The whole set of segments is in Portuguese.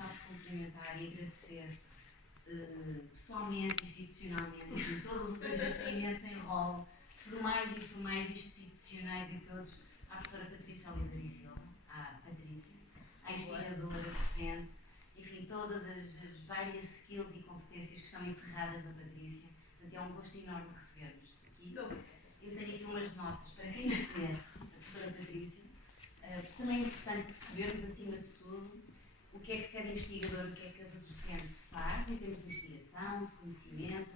só por cumprimentar e agradecer pessoalmente, institucionalmente, enfim, todos os agradecimentos em rol, formais, informais, institucionais e todos, à professora Patrícia Oliveira e Silva, à Patrícia, à investigadora, docente, enfim, todas as várias skills e competências que são encerradas na Patrícia. Portanto, é um gosto enorme receber-vos aqui. Eu tenho aqui umas notas para quem não conhece a professora Patrícia, porque também é importante percebermos, acima de tudo, o que é que cada investigador, o que é que cada docente faz em termos de investigação, de conhecimento,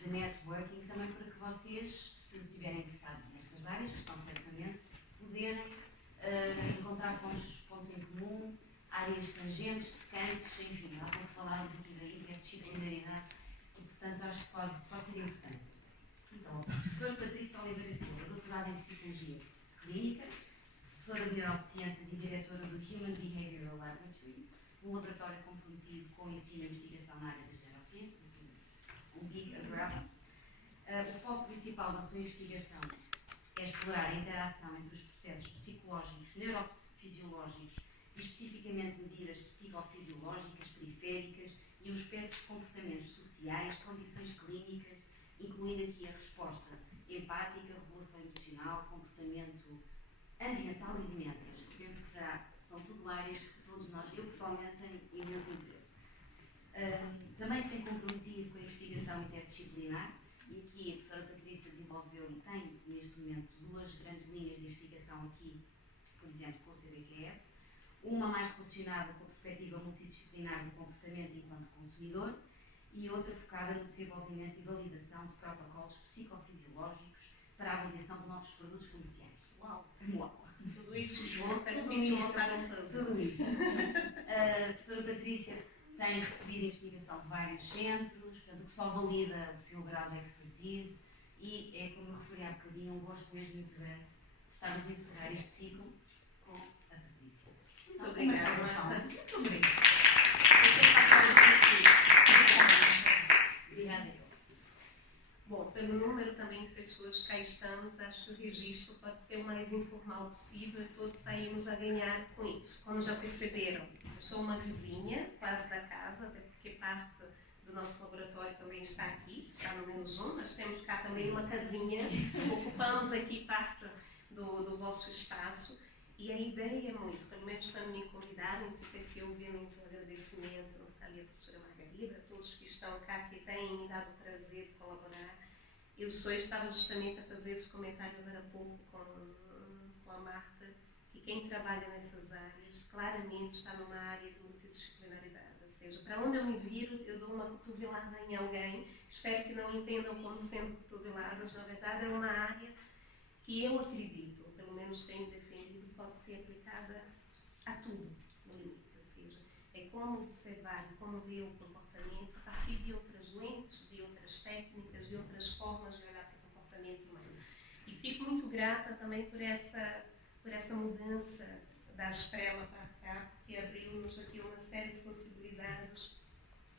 de networking, também para que vocês, se estiverem interessados nestas áreas, que estão certamente, poderem encontrar pontos em comum, áreas tangentes, secantes, enfim, há pouco falámos aqui da interdisciplinaridade e, portanto, acho que pode ser importante. Então, a professora Patrícia Oliveira Silva, doutorada em Psicologia Clínica, professora de Neurociências e diretora do Human Behavioral Laboratory, um laboratório comprometido com o ensino e investigação na área das neurociências, assim, um big umbrella. O foco principal da sua investigação é explorar a interação entre os processos psicológicos, neurofisiológicos e especificamente medidas psicofisiológicas periféricas e um espectro de comportamentos sociais, condições clínicas, incluindo aqui a resposta empática, regulação emocional, comportamento ambiental e demências. Penso que são tudo áreas que todos nós, eu pessoalmente, tenho imenso interesse. Também se tem comprometido com a investigação interdisciplinar e aqui a professora Patrícia desenvolveu e tem, neste momento, duas grandes linhas de investigação aqui, por exemplo, com o CBQF, uma mais relacionada com a perspectiva multidisciplinar do comportamento enquanto consumidor e outra focada no desenvolvimento e validação de protocolos psicofisiológicos para a avaliação de novos produtos comerciais. Uau! Uau! Tudo isso junto, é difícil montar um puzzle. Tudo isto. A professora Patrícia tem recebido investigação de vários centros, portanto, o que só valida o seu grau de expertise e é, como eu referi há bocadinho, um gosto mesmo muito grande de estarmos a encerrar este ciclo com a Patrícia. Muito obrigada, Marta. Muito obrigada. Deixa eu passar o Obrigada. Bom, pelo número também de pessoas que cá estamos, acho que o registro pode ser o mais informal possível e todos saímos a ganhar com isso. Como já perceberam, eu sou uma vizinha, quase da casa, até porque parte do nosso laboratório também está aqui, está no menos um. Nós temos cá também uma casinha, ocupamos aqui parte do vosso espaço. E a ideia é muito, pelo menos quando me convidaram, fica aqui obviamente um agradecimento ali à professora Margarida, a todos que estão cá, que têm me dado o prazer de colaborar. Eu só estava justamente a fazer esse comentário agora há pouco com a Marta, que quem trabalha nessas áreas claramente está numa área de multidisciplinaridade, ou seja, para onde eu me viro, eu dou uma cotovelada em alguém, espero que não entendam como sendo cotoveladas, na verdade é uma área que eu acredito, ou pelo menos tenho defendido, pode ser aplicada a tudo, no limite, ou seja, é como observar e como ver o comportamento a partir de outras lentes, de outras técnicas, de outras formas de olhar para o comportamento humano. E fico muito grata também por essa mudança da Esprela para cá, porque abriu-nos aqui uma série de possibilidades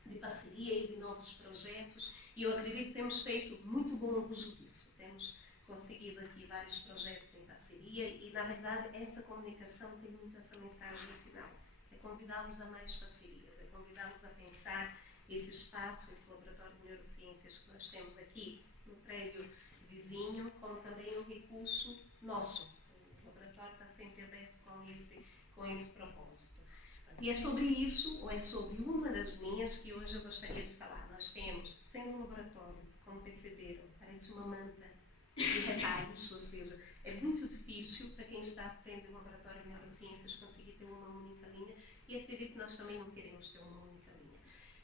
de parceria e de novos projetos, e eu acredito que temos feito muito bom uso disso. Temos conseguido aqui vários projetos em parceria e, na verdade, essa comunicação tem muito essa mensagem final. É convidá-los a mais parcerias, é convidá-los a pensar esse espaço, esse laboratório de neurociências que nós temos aqui no prédio vizinho, como também um recurso nosso. O laboratório está sempre aberto com esse propósito. E é sobre isso, ou é sobre uma das linhas que hoje eu gostaria de falar. Nós temos, sendo um laboratório, como perceberam, parece uma manta de retalhos, ou seja, é muito difícil para quem está à frente do laboratório de neurociências conseguir ter uma única linha, e acredito que nós também não queremos ter uma única linha.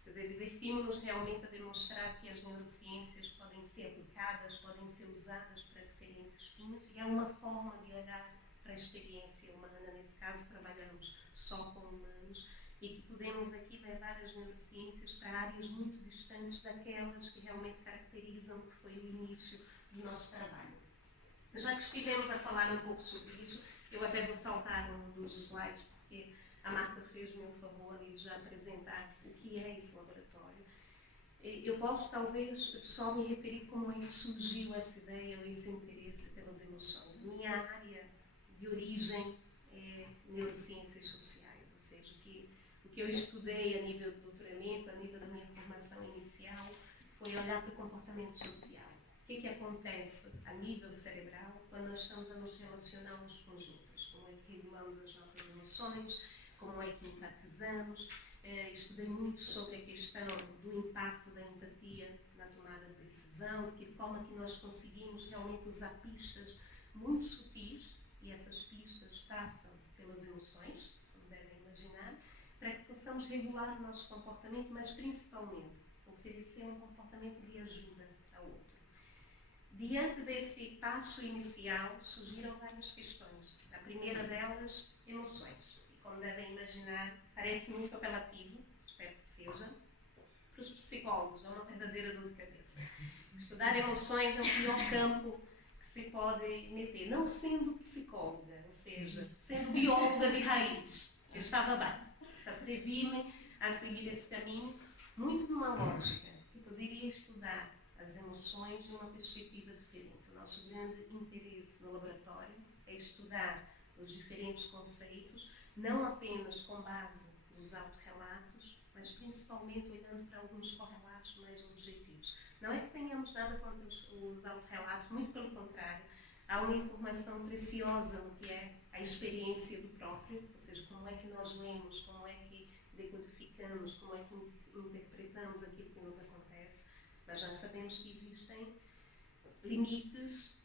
Quer dizer, divertimos-nos realmente a demonstrar que as neurociências podem ser aplicadas, podem ser usadas para diferentes fins, e é uma forma de olhar para a experiência humana. Nesse caso, trabalhamos só com humanos e que podemos aqui levar as neurociências para áreas muito distantes daquelas que realmente caracterizam o que foi o início do nosso trabalho. Já que estivemos a falar um pouco sobre isso, eu até vou saltar um dos slides, porque a Marta fez-me o favor ali de já apresentar o que é esse laboratório. Eu posso talvez só me referir como é que surgiu essa ideia ou esse interesse pelas emoções. A minha área de origem é neurociências sociais, ou seja, o que eu estudei a nível de doutoramento, a nível da minha formação inicial, foi olhar para o comportamento social. O que acontece a nível cerebral quando nós estamos a nos relacionar uns com os outros? Como é que regulamos as nossas emoções? Como é que empatizamos? Estudei muito sobre a questão do impacto da empatia na tomada de decisão, de que forma que nós conseguimos realmente usar pistas muito sutis, e essas pistas passam pelas emoções, como devem imaginar, para que possamos regular o nosso comportamento, mas principalmente oferecer um comportamento de ajuda ao outro. Diante desse passo inicial, surgiram várias questões. A primeira delas, emoções. E como devem imaginar, parece muito apelativo, espero que seja. Para os psicólogos, é uma verdadeira dor de cabeça. Estudar emoções é o pior campo que se pode meter. Não sendo psicóloga, ou seja, sendo bióloga de raiz, eu estava bem. Atrevi-me a seguir esse caminho, muito numa lógica que poderia estudar as emoções de uma perspectiva diferente. O nosso grande interesse no laboratório é estudar os diferentes conceitos, não apenas com base nos autorrelatos, mas principalmente olhando para alguns correlatos mais objetivos. Não é que tenhamos nada contra os autorrelatos, muito pelo contrário, há uma informação preciosa no que é a experiência do próprio, ou seja, como é que nós lemos, como é que decodificamos, como é que interpretamos aquilo que nos acontece, mas já sabemos que existem limites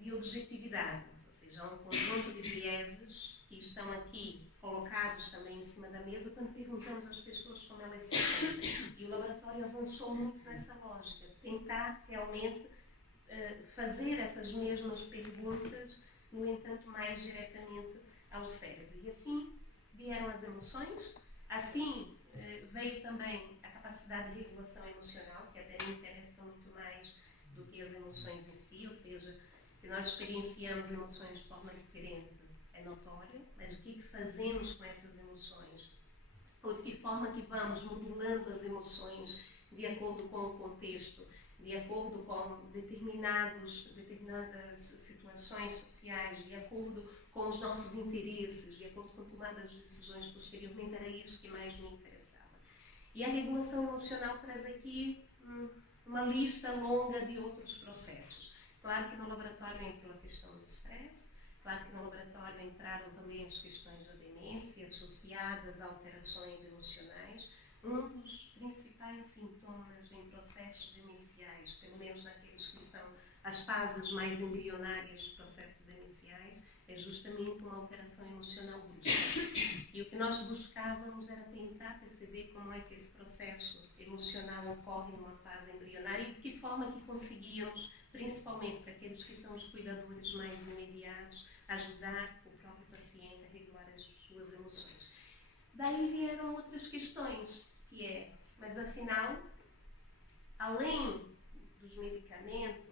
de objetividade, ou seja, há um conjunto de vieses que estão aqui colocados também em cima da mesa quando perguntamos às pessoas como elas se sentem. E o laboratório avançou muito nessa lógica, tentar realmente fazer essas mesmas perguntas, no entanto, mais diretamente ao cérebro. E assim vieram as emoções, assim veio também a capacidade de regulação emocional, que até me interessa muito mais do que as emoções em si, ou seja, que nós experienciamos emoções de forma diferente é notório, mas o que fazemos com essas emoções? Ou de que forma que vamos modulando as emoções de acordo com o contexto, de acordo com determinadas situações sociais, de acordo com os nossos interesses, de acordo com tomadas de decisões posteriormente, era isso que mais me interessava. E a regulação emocional traz aqui uma lista longa de outros processos. Claro que no laboratório entrou a questão do estresse, claro que no laboratório entraram também as questões da demência associadas a alterações emocionais. Um dos principais sintomas em processos demenciais, pelo menos naqueles que são as fases mais embrionárias de processos demenciais, é justamente uma alteração emocional brusca. E o que nós buscávamos era tentar perceber como é que esse processo emocional ocorre numa fase embrionária e de que forma que conseguíamos, principalmente para aqueles que são os cuidadores mais imediatos, ajudar o próprio paciente a regular as suas emoções. Daí vieram outras questões, que é, mas afinal, além dos medicamentos,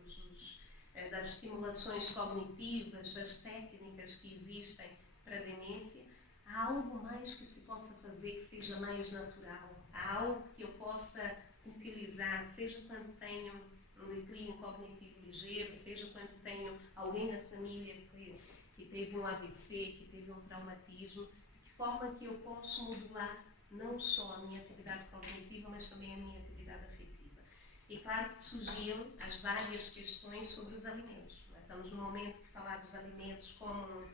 das estimulações cognitivas, das técnicas que existem para a demência, há algo mais que se possa fazer que seja mais natural? Há algo que eu possa utilizar, seja quando tenho um declínio cognitivo ligeiro, seja quando tenho alguém na família que teve um AVC, que teve um traumatismo, de que forma que eu posso modular não só a minha atividade cognitiva, mas também a minha atividade afetiva. E claro que surgiam as várias questões sobre os alimentos. Estamos no momento de falar dos alimentos como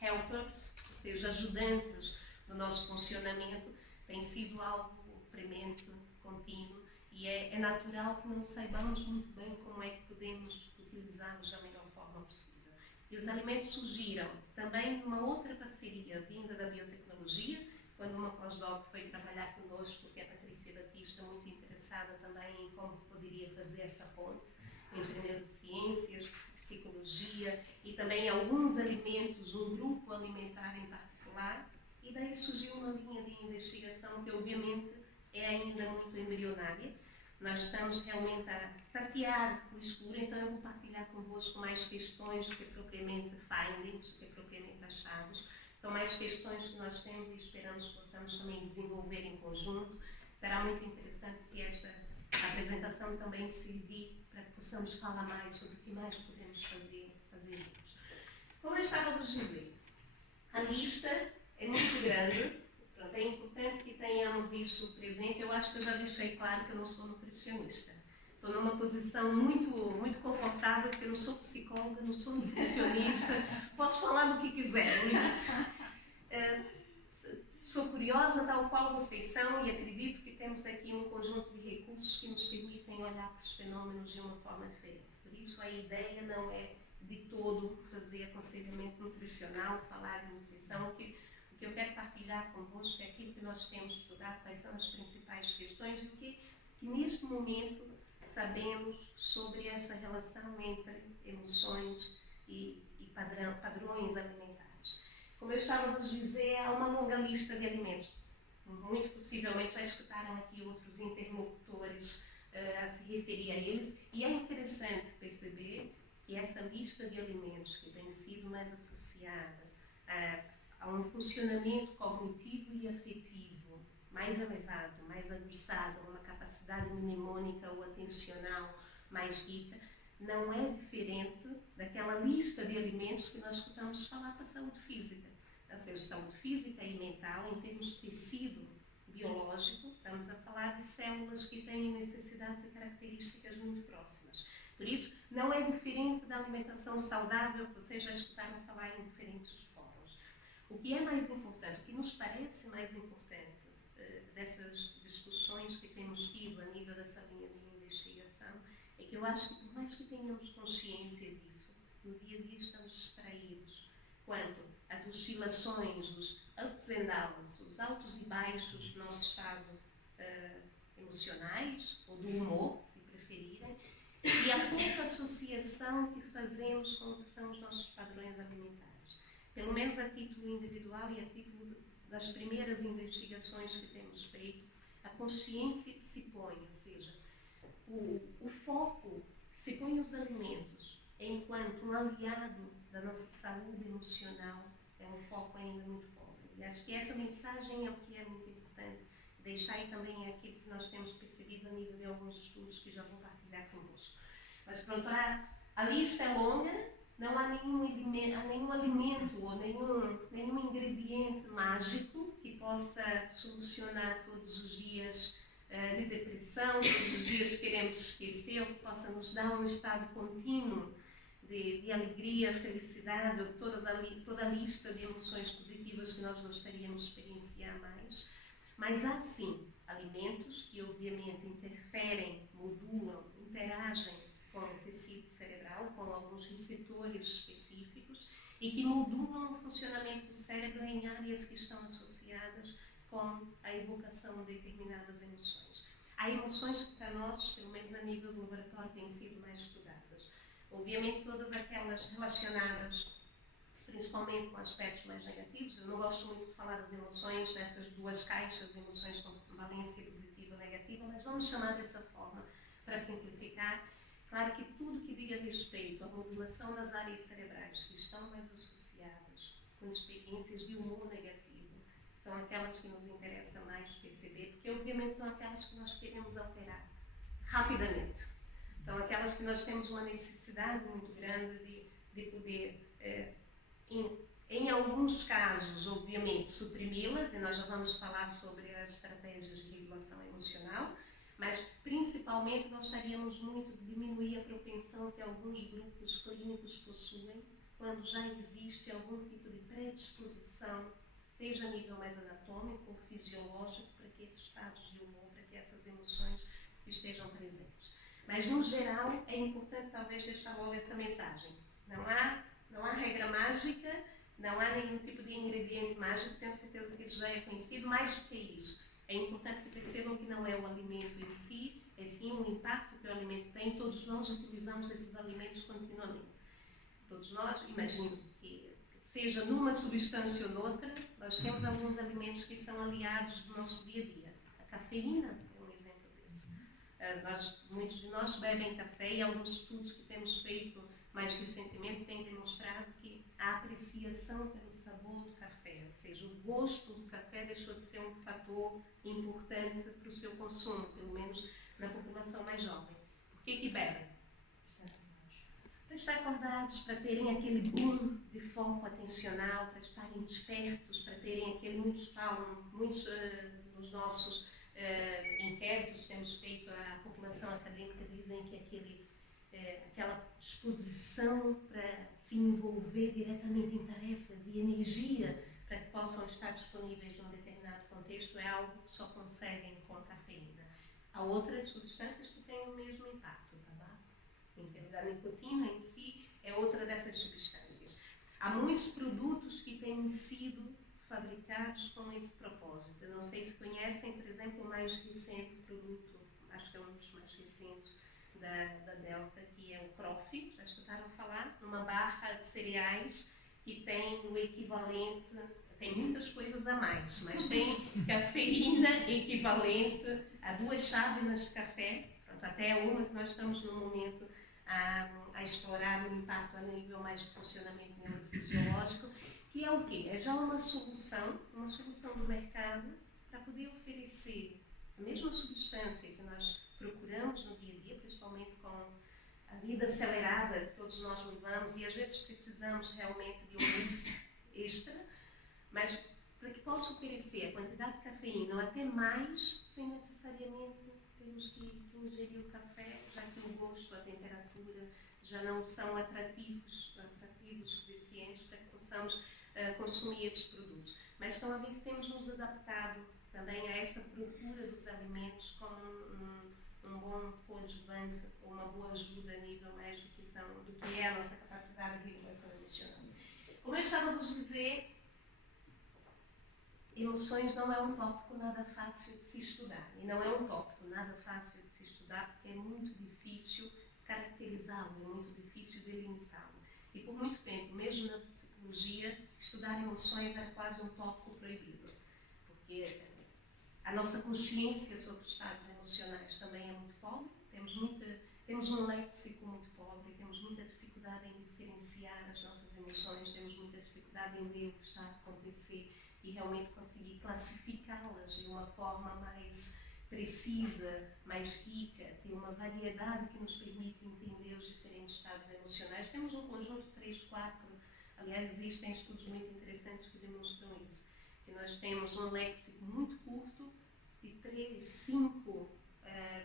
helpers, ou seja, ajudantes do nosso funcionamento, tem sido algo premente, contínuo, e é natural que não saibamos muito bem como é que podemos utilizá-los da melhor forma possível. E os alimentos surgiram também numa outra parceria vinda da biotecnologia, quando uma pós-doc foi trabalhar conosco, que é a Patrícia Batista, muito interessada também em como poderia fazer essa ponte entre neurociências, psicologia e também alguns alimentos, um grupo alimentar em particular, e daí surgiu uma linha de investigação que obviamente é ainda muito embrionária. Nós estamos realmente a tatear o escuro, então eu vou partilhar convosco mais questões do que propriamente findings, do que propriamente achados. São mais questões que nós temos e esperamos que possamos também desenvolver em conjunto. Será muito interessante se esta apresentação também servir para que possamos falar mais sobre o que mais podemos fazer juntos. Como eu estava a vos dizer, a lista é muito grande, Pronto, é importante que tenhamos isso presente. Eu acho que eu já deixei claro que eu não sou nutricionista. Estou numa posição muito confortável, porque eu não sou psicóloga, não sou nutricionista, posso falar do que quiser. Sou curiosa, tal qual vocês são, e acredito que temos aqui um conjunto de recursos que nos permitem olhar para os fenômenos de uma forma diferente. Por isso, a ideia não é de todo fazer aconselhamento nutricional, falar de nutrição. O que eu quero partilhar convosco é aquilo que nós temos estudado, quais são as principais questões e o que neste momento sabemos sobre essa relação entre emoções e padrões alimentares. Como eu estava a vos dizer, há uma longa lista de alimentos. Muito possivelmente já escutaram aqui outros interlocutores a se referir a eles. E é interessante perceber que essa lista de alimentos que tem sido mais associada a um funcionamento cognitivo e afetivo mais elevado, mais aguçado, uma capacidade mnemônica ou atencional mais rica, não é diferente daquela lista de alimentos que nós escutamos falar para a saúde física. A saúde física e mental, em termos de tecido biológico, estamos a falar de células que têm necessidades e características muito próximas. Por isso, não é diferente da alimentação saudável, que vocês já escutaram falar em diferentes fóruns. O que é mais importante, o que nos parece mais importante dessas discussões que temos tido a nível dessa linha de investigação, é que eu acho que, por mais que tenhamos consciência disso, no dia a dia estamos distraídos quanto às oscilações, os ups and downs, os altos e baixos do nosso estado emocionais, ou do humor, se preferirem, e a pouca associação que fazemos com o que são os nossos padrões alimentares. Pelo menos a título individual e a título das primeiras investigações que temos feito, a consciência que se põe, ou seja, o foco que se põe nos alimentos enquanto um aliado da nossa saúde emocional é um foco ainda muito pobre. E acho que essa mensagem é o que é muito importante deixar, e também é aquilo que nós temos percebido a nível de alguns estudos que já vou partilhar convosco. Mas pronto, a lista é longa, não há nenhum alimento ou nenhum ingrediente mágico que possa solucionar todos os dias de depressão, todos os dias que queremos esquecer, ou que possa nos dar um estado contínuo de alegria, felicidade, ou toda a lista de emoções positivas que nós gostaríamos de experienciar mais. Mas há sim alimentos que obviamente interferem, modulam, interagem com o tecido cerebral, com alguns receptores específicos e que modulam o funcionamento do cérebro em áreas que estão associadas com a evocação de determinadas emoções. Há emoções que para nós, pelo menos a nível do laboratório, têm sido mais estudadas. Obviamente todas aquelas relacionadas principalmente com aspectos mais negativos. Eu não gosto muito de falar das emoções, dessas duas caixas de emoções com valência positiva e negativa, mas vamos chamar dessa forma para simplificar. Claro que tudo que diga respeito à modulação das áreas cerebrais que estão mais associadas com experiências de humor negativo são aquelas que nos interessa mais perceber, porque obviamente são aquelas que nós queremos alterar rapidamente. São aquelas que nós temos uma necessidade muito grande de poder, em alguns casos, obviamente, suprimi-las, e nós já vamos falar sobre as estratégias de regulação emocional, mas principalmente gostaríamos muito de diminuir a propensão que alguns grupos clínicos possuem quando já existe algum tipo de predisposição, seja a nível mais anatômico ou fisiológico, para que esses estados de humor, para que essas emoções estejam presentes. Mas, no geral, é importante talvez deixar logo essa mensagem. Não há regra mágica, não há nenhum tipo de ingrediente mágico, tenho certeza que isso já é conhecido. Mais do que isso, é importante que percebam que não é o alimento em si, é sim o impacto que o alimento tem. Todos nós utilizamos esses alimentos continuamente. Todos nós, imagino que seja numa substância ou noutra, nós temos alguns alimentos que são aliados do nosso dia a dia. A cafeína é um exemplo desse. Muitos de nós bebem café e alguns estudos que temos feito mais recentemente têm demonstrado que a apreciação pelo sabor do café, ou seja, o gosto do café deixou de ser um fator importante para o seu consumo, pelo menos na população mais jovem. Por que bebem? para estar acordados, para terem aquele boom de foco atencional, para estarem despertos, para terem aquele, muitos falam, muitos nos nossos inquéritos que temos feito à população acadêmica dizem que aquela disposição para se envolver diretamente em tarefas e energia para que possam estar disponíveis num determinado contexto é algo que só conseguem com a cafeína. Há outras substâncias que têm o mesmo impacto, tá bom? A nicotina em si é outra dessas substâncias. Há muitos produtos que têm sido fabricados com esse propósito. Eu não sei se conhecem, por exemplo, o mais recente produto, acho que é um dos mais recentes da Delta, que é o Crofi, já escutaram falar? Uma barra de cereais que tem o equivalente, tem muitas coisas a mais, mas tem cafeína equivalente a 2 chávenas de café, pronto, até uma que nós estamos no momento a explorar o impacto a nível mais de funcionamento neurofisiológico, que é o quê? É já uma solução do mercado para poder oferecer a mesma substância que nós procuramos no dia a dia, principalmente com a vida acelerada que todos nós levamos e às vezes precisamos realmente de um boost extra, mas para que possa oferecer a quantidade de cafeína ou até mais, sem necessariamente termos que ingerir o café, já que o gosto, a temperatura já não são atrativos suficientes para que possamos consumir esses produtos. Mas estão a ver que temos nos adaptado também a essa procura dos alimentos como um bom coadjuvante, uma boa ajuda a nível mais do que é a nossa capacidade de regulação emocional. Como eu estava a vos dizer, emoções não é um tópico nada fácil de se estudar. E não é um tópico nada fácil de se estudar porque é muito difícil caracterizá-lo, é muito difícil delimitá-lo. E por muito tempo, mesmo na psicologia, estudar emoções era quase um tópico proibido. Porque a nossa consciência sobre os estados emocionais também é muito pobre, temos um léxico muito pobre, temos muita dificuldade em diferenciar as nossas emoções, temos muita dificuldade em ler o que está a acontecer e realmente conseguir classificá-las de uma forma mais precisa, mais rica, ter uma variedade que nos permite entender os diferentes estados emocionais. Temos um conjunto de 3, 4, aliás existem estudos muito interessantes que demonstram isso, que nós temos um léxico muito curto de 3, 5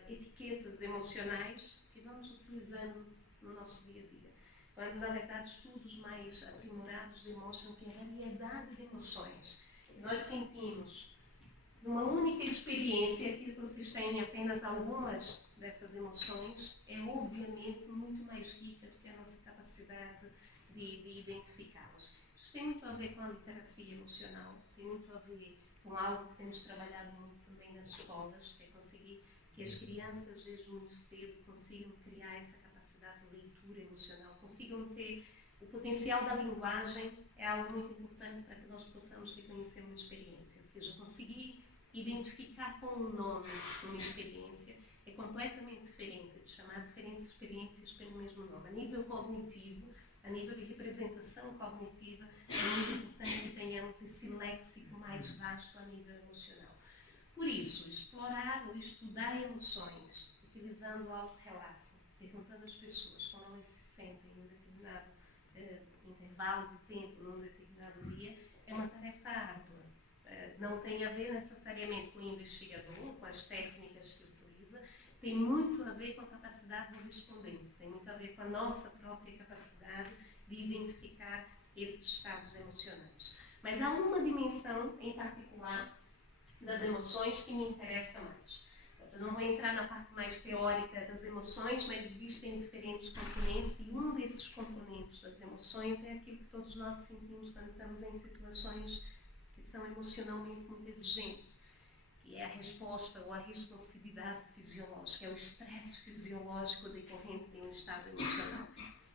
etiquetas emocionais que vamos utilizando no nosso dia a dia. Quando, na verdade, estudos mais aprimorados demonstram que a variedade de emoções que nós sentimos numa única experiência, que vocês têm apenas algumas dessas emoções, é obviamente muito mais rica do que a nossa capacidade de identificá-las. Isso tem muito a ver com a literacia emocional, tem muito a ver com algo que temos trabalhado muito também nas escolas, que é conseguir que as crianças, desde muito cedo, consigam criar essa capacidade de leitura emocional, consigam ter o potencial da linguagem, é algo muito importante para que nós possamos reconhecer uma experiência, ou seja, conseguir identificar com o nome uma experiência é completamente diferente de chamar diferentes experiências pelo mesmo nome. A nível cognitivo, a nível de representação cognitiva, é muito importante que tenhamos esse léxico mais vasto a nível emocional. Por isso, explorar ou estudar emoções, utilizando o autorrelato, perguntando às pessoas como elas se sentem em um determinado intervalo de tempo, num determinado dia, é uma tarefa árdua. Não tem a ver necessariamente com o investigador, com as técnicas que utiliza, tem muito a ver com a capacidade do respondente, tem muito a ver com a nossa própria capacidade de identificar esses estados emocionais. Mas há uma dimensão em particular das emoções que me interessa mais. Eu não vou entrar na parte mais teórica das emoções, mas existem diferentes componentes e um desses componentes das emoções é aquilo que todos nós sentimos quando estamos em situações que são emocionalmente muito exigentes, que é a resposta ou a responsividade fisiológica, é o estresse fisiológico decorrente de um estado emocional.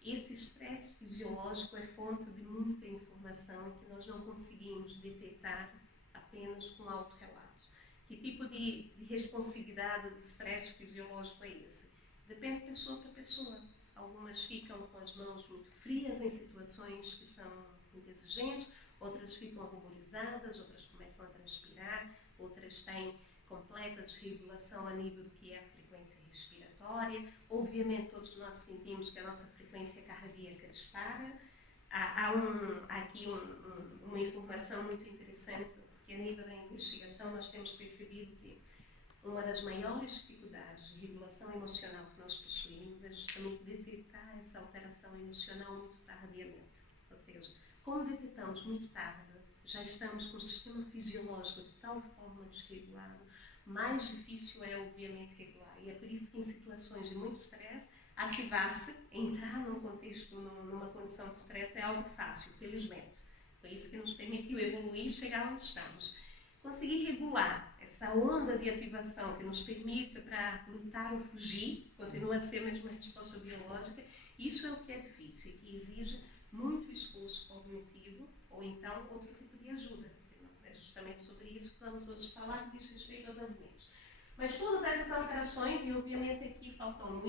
Esse estresse fisiológico é fonte de muita informação que nós não conseguimos detectar apenas com autorrelatos. Que tipo de responsividade de estresse fisiológico é esse? Depende de pessoa para pessoa. Algumas ficam com as mãos muito frias em situações que são muito exigentes, outras ficam ruborizadas, outras começam a transpirar, outras têm completa desregulação a nível do que é a frequência respiratória. Obviamente, todos nós sentimos que a nossa frequência cardíaca dispara. Há aqui uma informação muito interessante, porque a nível da investigação nós temos percebido que uma das maiores dificuldades de regulação emocional que nós possuímos é justamente detectar essa alteração emocional muito tardiamente. Ou seja, como detectamos muito tarde, já estamos com o sistema fisiológico de tal forma desregulado, mais difícil é, obviamente, regular. E é por isso que em situações de muito stress, ativar-se, entrar num contexto, numa condição de stress é algo fácil, felizmente. Foi isso que nos permitiu evoluir e chegar onde estamos. Conseguir regular essa onda de ativação que nos permite para lutar ou fugir, continua a ser a mesma resposta biológica, isso é o que é difícil e que exige muito esforço cognitivo ou então outro tipo de ajuda. É justamente sobre isso que vamos hoje falar, que diz respeito aos alimentos. Mas todas essas alterações, e obviamente aqui faltam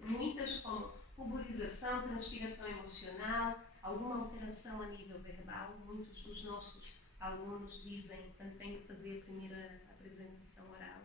muitas como ruborização, transpiração emocional, alguma alteração a nível verbal. Muitos dos nossos alunos dizem, quando têm que fazer a primeira apresentação oral,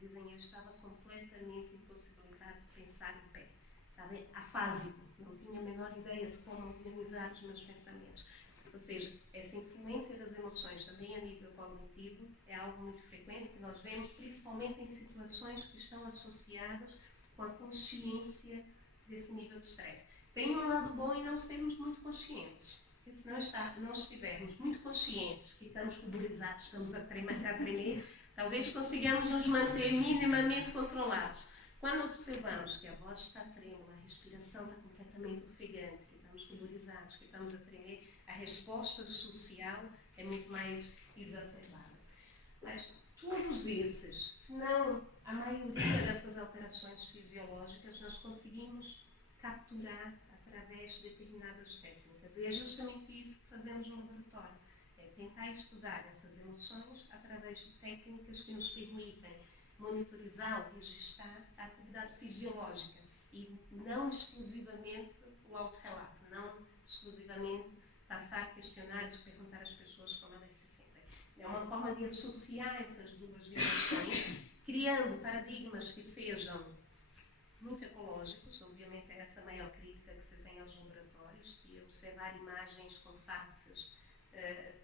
dizem: eu estava completamente impossibilitado de pensar em pé. Sabe? Afásico, não tinha a menor ideia de como organizar os meus pensamentos. Ou seja, essa influência das emoções também a nível cognitivo é algo muito frequente que nós vemos, principalmente em situações que estão associadas com a consciência desse nível de stress. Tem um lado bom em não sermos muito conscientes. Porque se não estivermos muito conscientes que estamos ruborizados, estamos a tremer, talvez consigamos nos manter minimamente controlados. Quando observamos que a voz está trêmula, a respiração está completamente ofegante, que estamos ruborizados, que estamos a tremer, a resposta social é muito mais exacerbada. Mas todos esses, se não a maioria dessas alterações fisiológicas, nós conseguimos capturar através de determinadas técnicas. E é justamente isso que fazemos no laboratório. É tentar estudar essas emoções através de técnicas que nos permitem monitorizar ou registrar a atividade fisiológica e não exclusivamente o autorrelato, não exclusivamente passar questionários, perguntar às pessoas como elas se sentem. É uma forma de associar essas duas dimensões, criando paradigmas que sejam muito ecológicos. Obviamente é essa a maior crítica que se tem aos laboratórios, que observar imagens com faces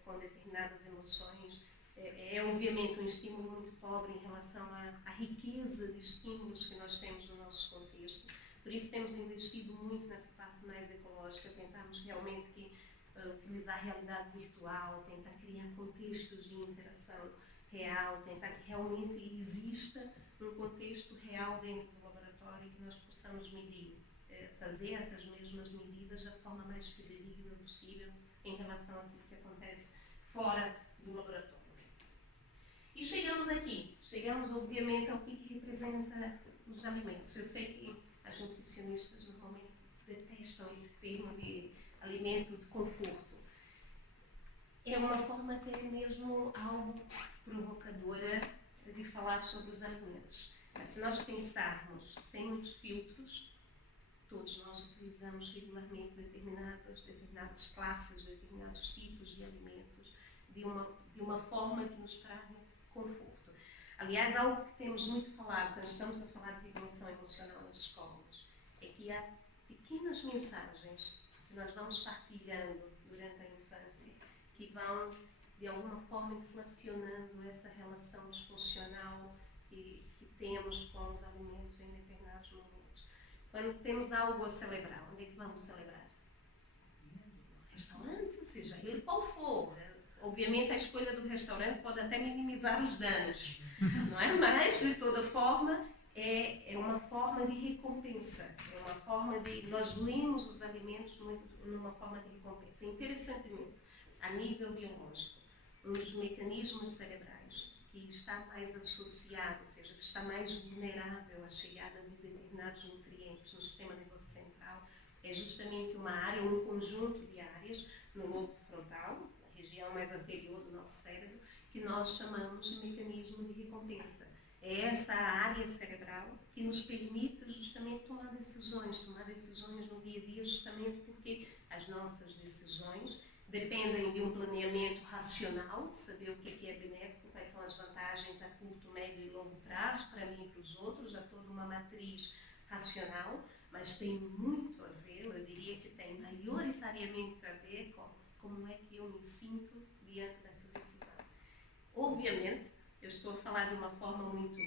com determinadas emoções é obviamente um estímulo muito pobre em relação à riqueza de estímulos que nós temos no nosso contexto. Por isso temos investido muito nessa parte mais ecológica, tentamos realmente utilizar a realidade virtual, tentar criar contextos de interação real, tentar que realmente exista um contexto real dentro do laboratório e que nós possamos medir, fazer essas mesmas medidas da forma mais fidedigna possível em relação àquilo que acontece fora do laboratório. E chegamos obviamente ao que representa os alimentos. Eu sei que as nutricionistas normalmente detestam esse termo de alimento de conforto. É uma forma até mesmo algo provocadora de falar sobre os alimentos. Mas se nós pensarmos sem muitos filtros, todos nós utilizamos regularmente determinadas classes, determinados tipos de alimentos, de uma forma que nos traga conforto. Aliás, algo que temos muito falado quando estamos a falar de regulação emocional nas escolas é que há pequenas mensagens que nós vamos partilhando durante a infância que vão, de alguma forma, inflacionando essa relação disfuncional que temos com os alimentos em determinados momentos. Quando temos algo a celebrar, onde é que vamos celebrar? No restaurante, seja ele qual for. Obviamente, a escolha do restaurante pode até minimizar os danos, não é? Mas, de toda forma, é uma forma de recompensa. É uma forma de... Nós lemos os alimentos numa forma de recompensa. Interessantemente, a nível biológico, um dos mecanismos cerebrais que está mais associado, ou seja, que está mais vulnerável à chegada de determinados nutrientes no sistema nervoso central, é justamente uma área, um conjunto de áreas no lobo frontal, a região mais anterior do nosso cérebro, que nós chamamos de mecanismo de recompensa. É essa área cerebral que nos permite justamente tomar decisões no dia a dia, justamente porque as nossas decisões dependem de um planeamento racional, de saber o que é benéfico quais são as vantagens a curto, médio e longo prazo, para mim e para os outros, há toda uma matriz racional, mas tem muito a ver, eu diria que tem maioritariamente a ver com como é que eu me sinto diante dessa decisão. Obviamente, eu estou a falar de uma forma muito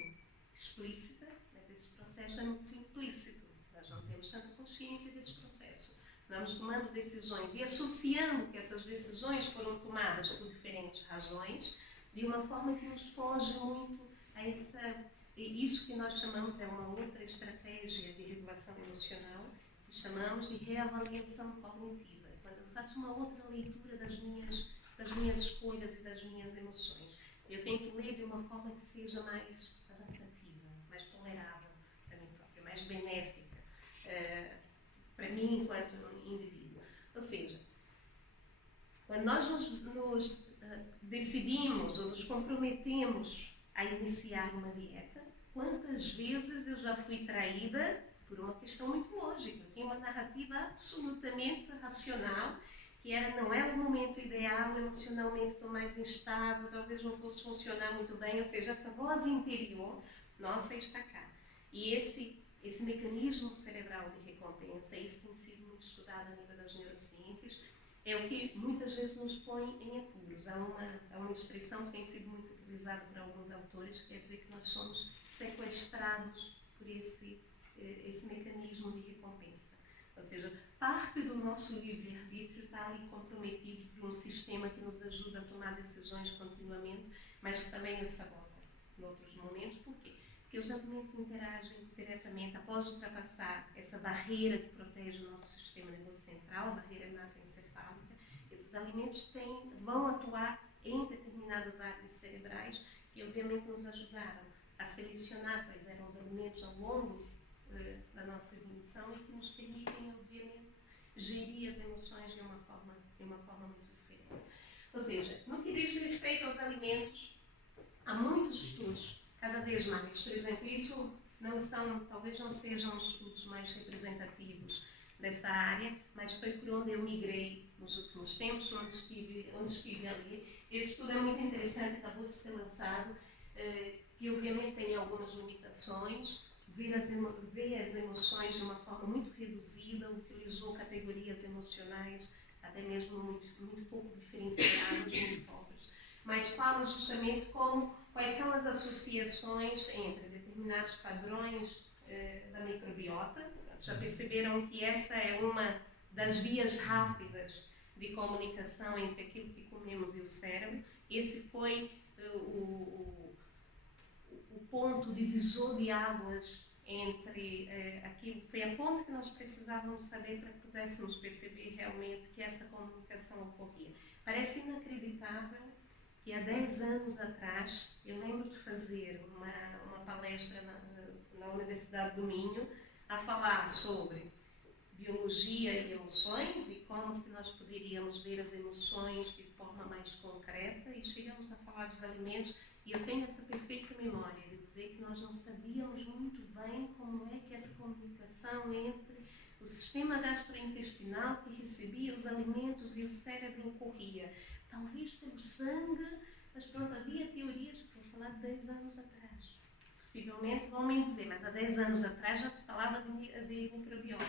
explícita, mas esse processo é muito implícito. Nós não temos tanta consciência desse processo. Vamos tomando decisões e associando que essas decisões foram tomadas por diferentes razões, de uma forma que nos foge muito a isso que nós chamamos, é uma outra estratégia de regulação emocional, que chamamos de reavaliação cognitiva. Quando eu faço uma outra leitura das minhas escolhas e das minhas emoções, eu tento ler de uma forma que seja mais adaptativa, mais tolerável para mim própria, mais benéfica para mim enquanto indivíduo. Ou seja, quando nós nos decidimos ou nos comprometemos a iniciar uma dieta, quantas vezes eu já fui traída por uma questão muito lógica. Eu tinha uma narrativa absolutamente racional, que não era o momento ideal, emocionalmente estou mais instável, talvez não fosse funcionar muito bem, ou seja, essa voz interior, nossa, está cá. E esse mecanismo cerebral de recompensa, isso tem sido muito estudado a nível das neurociências, é o que muitas vezes nos põe em apuros. Há uma expressão que tem sido muito utilizada por alguns autores, que quer dizer que nós somos sequestrados por esse mecanismo de recompensa. Ou seja, parte do nosso livre-arbítrio está ali comprometido por um sistema que nos ajuda a tomar decisões continuamente, mas que também nos sabota em outros momentos. Por quê? Porque os alimentos interagem diretamente, após ultrapassar essa barreira que protege o nosso sistema nervoso central, a barreira hematoencefálica, esses alimentos vão atuar em determinadas áreas cerebrais que obviamente nos ajudaram a selecionar quais eram os alimentos ao longo da nossa evolução e que nos permitem, obviamente, gerir as emoções de uma forma muito diferente. Ou seja, no que diz respeito aos alimentos, há muitos estudos, cada vez mais. Por exemplo, isso talvez não sejam os estudos mais representativos dessa área, mas foi por onde eu migrei nos últimos tempos, onde estive a ler. Esse estudo é muito interessante, acabou de ser lançado, que obviamente tem algumas limitações, vê as emoções de uma forma muito reduzida, utilizou categorias emocionais até mesmo muito pouco diferenciadas, muito pobres, mas fala justamente quais são as associações entre determinados padrões da microbiota. Já perceberam que essa é uma das vias rápidas de comunicação entre aquilo que comemos e o cérebro. Esse foi o ponto divisor de águas entre aquilo, foi a ponte que nós precisávamos saber para que pudéssemos perceber realmente que essa comunicação ocorria. Parece inacreditável que há 10 anos atrás, eu lembro de fazer uma palestra na Universidade do Minho, a falar sobre biologia e emoções e como que nós poderíamos ver as emoções de forma mais concreta, e chegamos a falar dos alimentos, e eu tenho essa perfeita memória de dizer que nós não sabíamos muito bem como é que essa comunicação entre o sistema gastrointestinal que recebia os alimentos e o cérebro ocorria. Talvez pelo sangue, mas pronto, havia teorias, estou a falar de 10 anos atrás. Possivelmente vão me dizer, mas há 10 anos atrás já se falava de microbiota,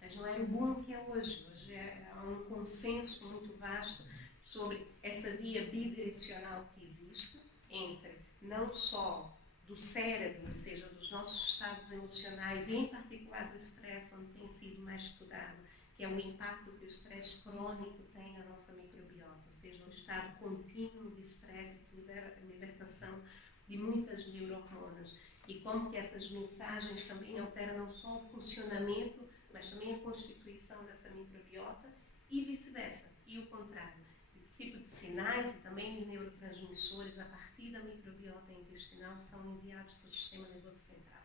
mas não era o boom que é hoje. Hoje há um consenso muito vasto sobre essa via bidirecional que existe entre não só do cérebro, ou seja, dos nossos estados emocionais e em particular do estresse, onde tem sido mais estudado, que é o impacto que o estresse crônico tem na nossa microbiota, ou seja, um estado contínuo de estresse, de libertação de muitas neurohormonas, e como que essas mensagens também alteram não só o funcionamento, mas também a constituição dessa microbiota e vice-versa, e o contrário. Que tipo de sinais e também de neurotransmissores a partir da microbiota intestinal são enviados para o sistema nervoso central.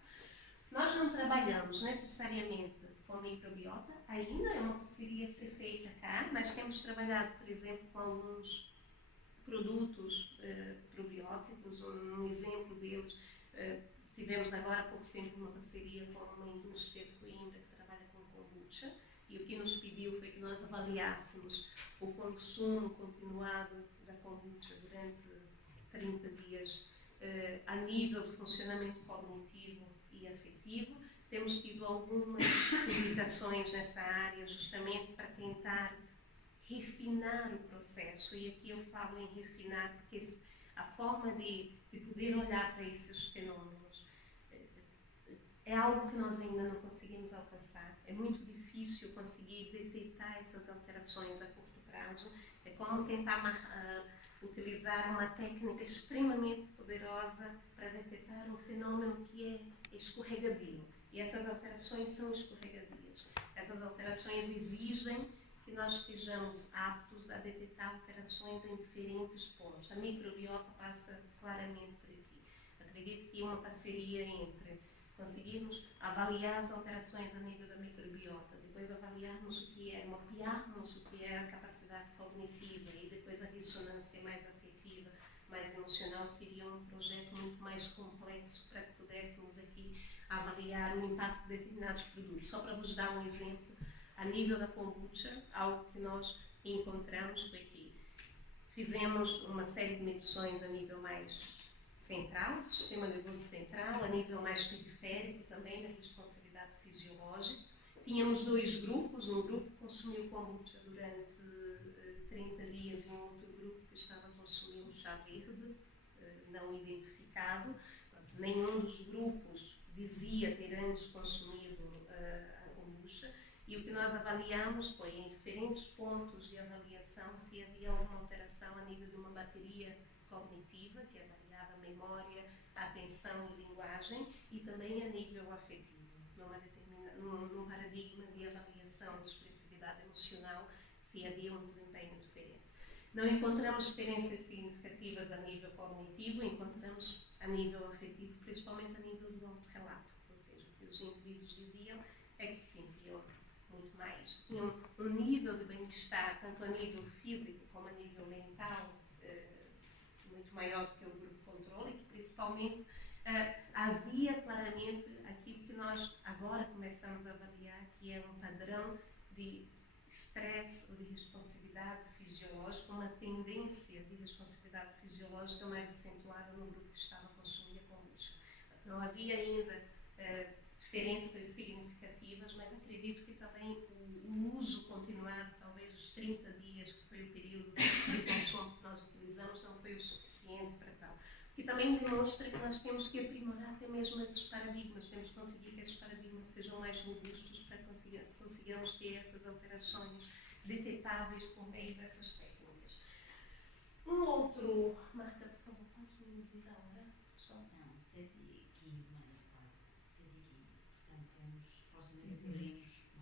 Nós não trabalhamos necessariamente com microbiota, ainda é uma parceria a ser feita cá, mas temos trabalhado, por exemplo, com alguns produtos probióticos. Um exemplo deles, tivemos agora há pouco tempo uma parceria com uma indústria de Coimbra que trabalha com kombucha, e o que nos pediu foi que nós avaliássemos o consumo continuado da kombucha durante 30 dias a nível de funcionamento cognitivo e afetivo. Temos tido algumas publicações nessa área justamente para tentar refinar o processo, e aqui eu falo em refinar porque a forma de poder olhar para esses fenômenos é algo que nós ainda não conseguimos alcançar. É muito difícil conseguir detectar essas alterações a curto prazo. É como tentar utilizar uma técnica extremamente poderosa para detectar um fenômeno que é escorregadio. E essas alterações são escorregadias. Essas alterações exigem que nós estejamos aptos a detectar alterações em diferentes pontos. A microbiota passa claramente por aqui. Acredito que uma parceria entre conseguirmos avaliar as alterações a nível da microbiota, depois avaliarmos o que é, mapearmos o que é a capacidade cognitiva e depois a ressonância mais afetiva, mais emocional, seria um projeto muito mais complexo para que pudéssemos aqui avaliar o impacto de determinados produtos. Só para vos dar um exemplo, a nível da kombucha, algo que nós encontramos foi que fizemos uma série de medições a nível mais central, do sistema nervoso central, a nível mais periférico também, da responsabilidade fisiológica. Tínhamos 2 grupos, um grupo que consumiu kombucha durante 30 dias e um outro grupo que estava a consumir um chá verde, não identificado. Nenhum dos grupos dizia ter antes consumido a kombucha, e o que nós avaliamos foi em diferentes pontos de avaliação se havia alguma alteração a nível de uma bateria cognitiva, que avaliava a memória, a atenção e linguagem, e também a nível afetivo, num paradigma de avaliação de expressividade emocional, se havia um desempenho diferente. Não encontramos diferenças significativas a nível cognitivo, encontramos a nível afetivo, principalmente a nível do autorrelato, ou seja, o que os indivíduos diziam é que se sentiam muito mais, tinham um nível de bem-estar, tanto a nível físico como a nível mental, muito maior do que o grupo controle, e que principalmente havia claramente aquilo que nós agora começamos a avaliar, que é um padrão de estresse ou de responsabilidade fisiológica, uma tendência de responsabilidade fisiológica mais acentuada no grupo que estava a consumir a kombucha. Não havia ainda diferenças significativas, mas acredito que também o uso continuado, talvez os 30 dias, que foi o período de consumo que nós utilizamos, não foi o suficiente para tal. Que também demonstra que nós temos que aprimorar até mesmo esses paradigmas, temos que conseguir que esses paradigmas sejam mais robustos para consigamos ter essas alterações detectáveis por meio dessas técnicas. Um outro... Marta, por favor, quantos minutos então, né? São 6h15, quase. 6h15. Temos, supostamente,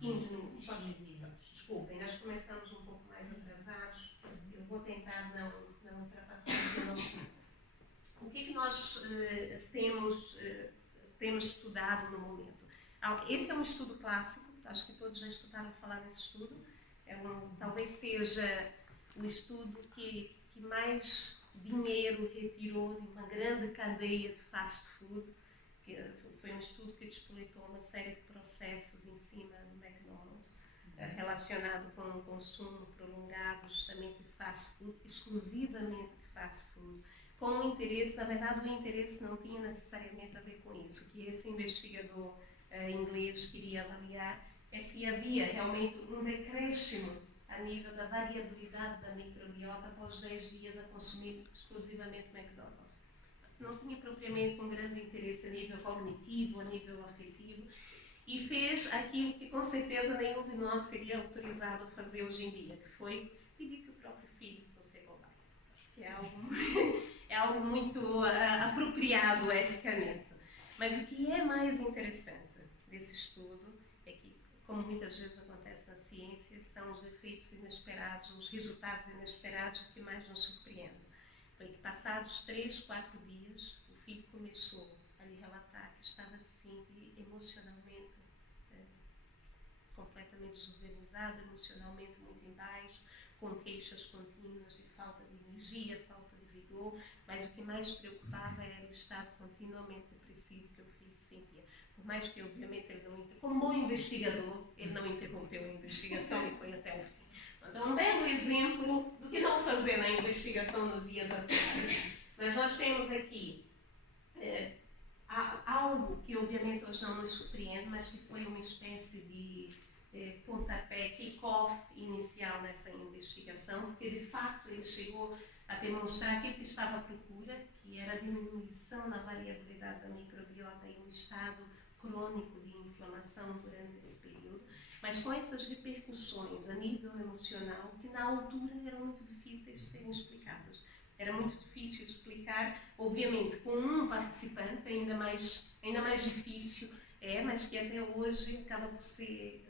15 minutos. 15 minutos. Desculpem, nós começamos um pouco mais atrasados. Eu vou tentar não ultrapassar o nosso tempo. O que é que nós temos estudado no momento? Esse é um estudo clássico, acho que todos já escutaram falar desse estudo. Talvez seja o estudo que mais dinheiro retirou de uma grande cadeia de fast food, que foi um estudo que despoletou uma série de processos em cima do McDonald's, relacionado com o consumo prolongado justamente de fast food, exclusivamente de fast food, com o interesse, na verdade o interesse não tinha necessariamente a ver com isso, o que esse investigador inglês queria avaliar é se havia realmente um decréscimo a nível da variabilidade da microbiota após 10 dias a consumir exclusivamente McDonald's. Não tinha propriamente um grande interesse a nível cognitivo, a nível afetivo, e fez aquilo que com certeza nenhum de nós seria autorizado a fazer hoje em dia, que foi pedir que o próprio filho fosse cobaia. Acho que é algo muito apropriado eticamente. Mas o que é mais interessante desse estudo é que, como muitas vezes acontece na ciência, são os efeitos inesperados, os resultados inesperados que mais nos surpreendem. Foi que passados 3, 4 dias, o filho começou a lhe relatar que estava se sentindo emocionalmente completamente desorganizado, emocionalmente muito em baixo, com queixas contínuas de falta de energia, falta de vigor, mas o que mais preocupava era o estado continuamente depressivo que o filho sentia. Por mais que, obviamente, ele não, como bom investigador, ele não interrompeu a investigação e foi até o fim. Então, um belo exemplo do que não fazer na investigação nos dias atuais. Mas nós temos aqui algo que obviamente hoje não nos surpreende, mas que foi uma espécie de pontapé, kick-off inicial nessa investigação, porque de facto ele chegou a demonstrar aquilo que estava à procura, que era a diminuição na variabilidade da microbiota e um estado crônico de inflamação durante esse período, mas com essas repercussões a nível emocional que na altura eram muito difíceis de serem explicadas. Era muito difícil explicar, obviamente, com um participante, ainda mais difícil mas que até hoje acaba por ser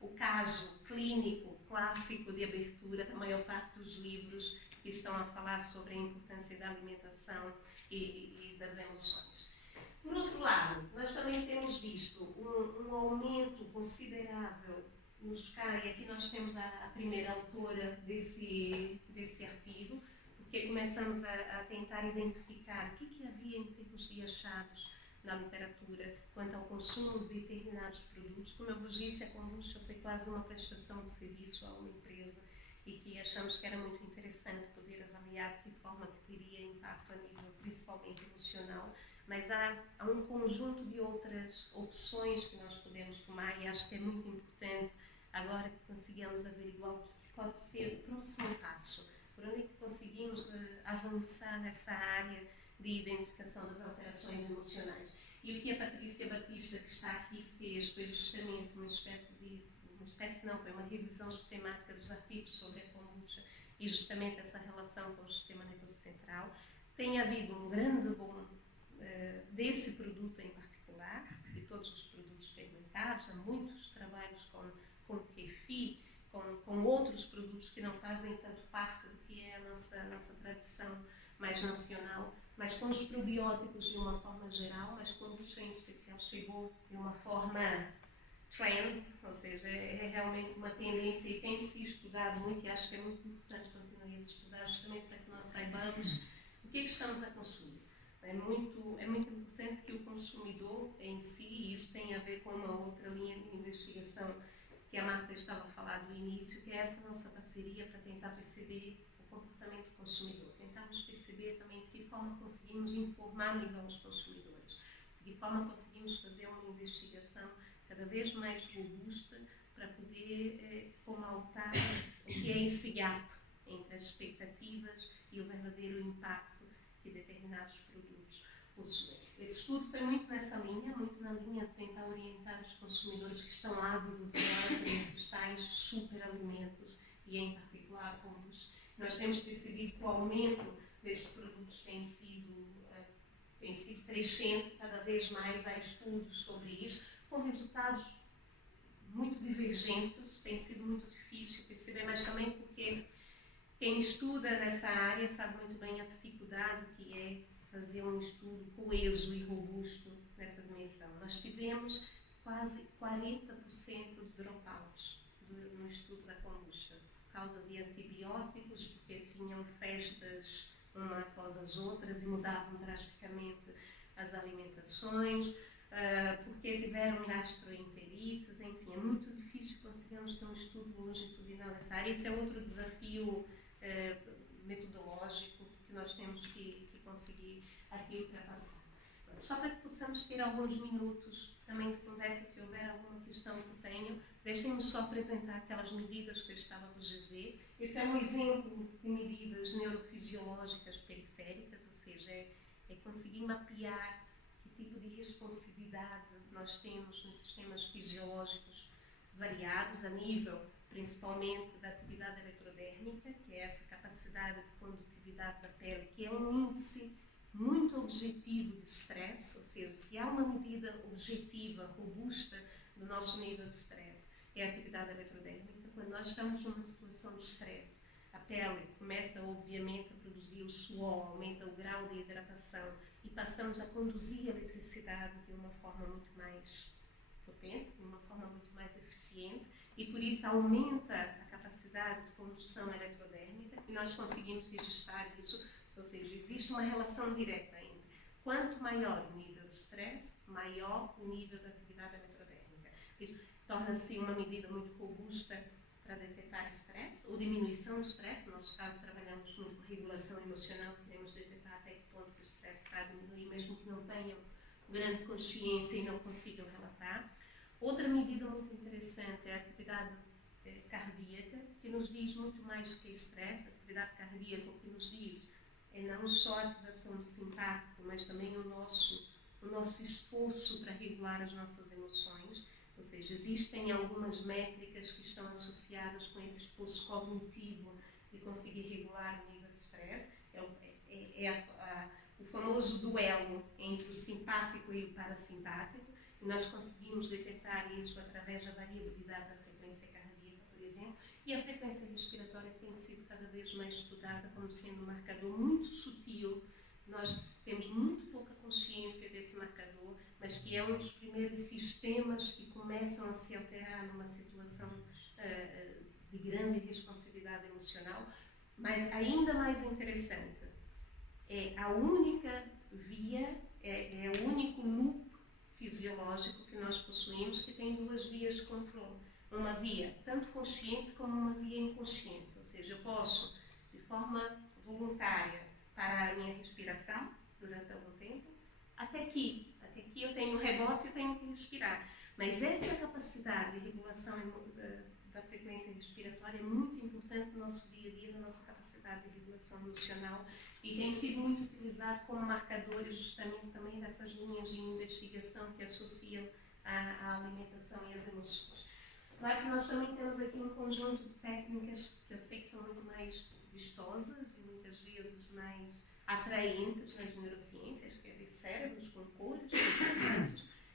o caso clínico clássico de abertura da maior parte dos livros que estão a falar sobre a importância da alimentação e das emoções. Por outro lado, nós também temos visto um aumento considerável nos CAI, e aqui nós temos a primeira autora desse artigo, porque começamos a tentar identificar o que havia em termos de achados na literatura quanto ao consumo de determinados produtos. Como eu vos disse, a kombucha foi quase uma prestação de serviço a uma empresa e que achamos que era muito interessante poder avaliar de que forma que teria impacto a nível principalmente emocional, mas há um conjunto de outras opções que nós podemos tomar e acho que é muito importante agora que consigamos averiguar o que pode ser o próximo passo, por onde é que conseguimos avançar nessa área de identificação das alterações emocionais. E o que a Patrícia Batista, que está aqui, fez foi justamente foi uma revisão sistemática dos artigos sobre a kombucha e justamente essa relação com o sistema nervoso central. Tem havido um grande boom desse produto em particular, de todos os produtos fermentados, há muitos trabalhos com kefir, com outros produtos que não fazem tanto parte do que é a nossa tradição mais nacional, mas com os probióticos de uma forma geral, mas kombucha em especial chegou de uma forma trend, ou seja, é realmente uma tendência e tem-se estudado muito e acho que é muito importante continuar a estudar justamente para que nós saibamos o que é que estamos a consumir. É muito importante que o consumidor em si, e isso tem a ver com uma outra linha de investigação que a Marta estava a falar do início, que é essa nossa parceria para tentar perceber o comportamento do consumidor. Tentamos perceber também de que forma conseguimos informar melhor os consumidores, de que forma conseguimos fazer uma investigação cada vez mais robusta para poder comaltar o que é esse gap entre as expectativas e o verdadeiro impacto que determinados produtos possuem. Esse estudo foi muito nessa linha, muito na linha de tentar orientar os consumidores que estão ávidos agora para esses tais superalimentos e, em particular, a kombucha. Nós temos percebido que o aumento destes produtos tem sido crescente, cada vez mais há estudos sobre isso, com resultados muito divergentes, tem sido muito difícil perceber, mas também porque quem estuda nessa área sabe muito bem a dificuldade que é fazer um estudo coeso e robusto nessa dimensão. Nós tivemos quase 40% de dropouts no estudo da kombucha, por causa de antibióticos, porque tinham festas uma após as outras e mudavam drasticamente as alimentações, porque tiveram gastroenterites, enfim, é muito difícil conseguirmos ter um estudo longitudinal nessa área. Esse é outro desafio metodológico que nós temos que conseguir aqui ultrapassar. Só para que possamos ter alguns minutos também de conversa, se houver alguma questão que tenham, deixem-me só apresentar aquelas medidas que eu estava a vos dizer. Esse é um exemplo de medidas neurofisiológicas periféricas, ou seja, é conseguir mapear que tipo de responsividade nós temos nos sistemas fisiológicos variados, a nível principalmente da atividade eletrodérmica, que é essa capacidade de condutividade da pele, que é um índice muito objetivo de stress, ou seja, se há uma medida objetiva, robusta do nosso nível de stress, é a atividade eletrodérmica. Quando nós estamos numa situação de stress, a pele começa obviamente a produzir o suor, aumenta o grau de hidratação e passamos a conduzir a eletricidade de uma forma muito mais potente, de uma forma muito mais eficiente, e por isso aumenta a capacidade de condução eletrodérmica e nós conseguimos registrar isso, ou seja, existe uma relação direta entre quanto maior o nível de stress, maior o nível de atividade eletrodérmica. Isso torna-se uma medida muito robusta para detectar estresse ou diminuição do estresse. No nosso caso, trabalhamos muito com regulação emocional, queremos detectar até que ponto o estresse está a diminuir, mesmo que não tenham grande consciência e não consigam relatar. Outra medida muito interessante é a atividade cardíaca, que nos diz muito mais que estresse. A atividade cardíaca, o que nos diz é não só a ativação do simpático, mas também o nosso esforço para regular as nossas emoções. Ou seja, existem algumas métricas que estão associadas com esse esforço cognitivo de conseguir regular o nível de estresse. O famoso duelo entre o simpático e o parasimpático. E nós conseguimos detectar isso através da variabilidade da frequência cardíaca, por exemplo, e a frequência respiratória tem sido cada vez mais estudada como sendo um marcador muito sutil. Nós temos muito pouca consciência desse marcador, mas que é um dos primeiros sistemas que começam a se alterar numa situação de grande responsabilidade emocional. Mas ainda mais interessante, é a única via, é o único loop fisiológico que nós possuímos que tem duas vias de controle. Uma via tanto consciente como uma via inconsciente. Ou seja, eu posso, de forma voluntária, parar a minha respiração durante algum tempo. Até aqui eu tenho um rebote e eu tenho que respirar. Mas essa capacidade de regulação da frequência respiratória é muito importante no nosso dia a dia, na nossa capacidade de regulação emocional, e tem sido muito utilizado como marcadores justamente também dessas linhas de investigação que associam a alimentação e as emoções. Claro que nós também temos aqui um conjunto de técnicas que eu sei que são muito mais vistosas e muitas vezes mais atraentes nas neurociências, que é de cérebros com cores,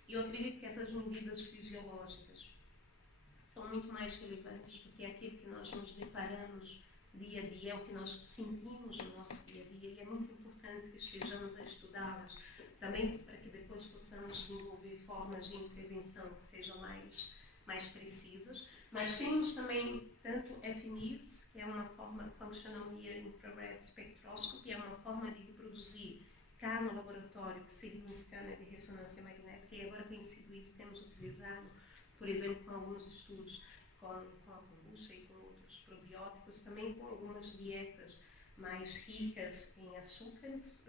e eu acredito que essas medidas fisiológicas são muito mais relevantes, porque é aquilo que nós nos deparamos dia a dia, é o que nós sentimos no nosso dia a dia, e é muito importante que estejamos a estudá-las, também para que depois possamos desenvolver formas de intervenção que sejam mais precisas. Mas temos também tanto FNIRS, que é uma forma de Functional Near Infrared Spectroscopy, é uma forma de reproduzir cá no laboratório, que seria um scanner de ressonância magnética, e agora tem sido isso que temos utilizado, por exemplo, com alguns estudos com a kombucha e com outros probióticos, também com algumas dietas mais ricas em açúcares.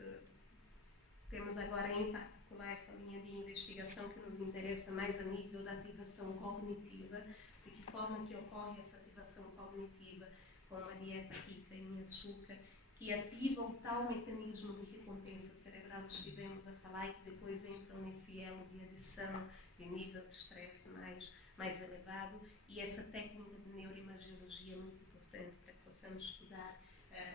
Temos agora em particular essa linha de investigação que nos interessa mais a nível da ativação cognitiva, de que forma que ocorre essa ativação cognitiva com uma dieta rica em açúcar, que ativa o tal mecanismo de recompensa cerebral que estivemos a falar e que depois entram nesse elo de adição de nível de estresse mais elevado, e essa técnica de neuroimagiologia é muito importante para que possamos estudar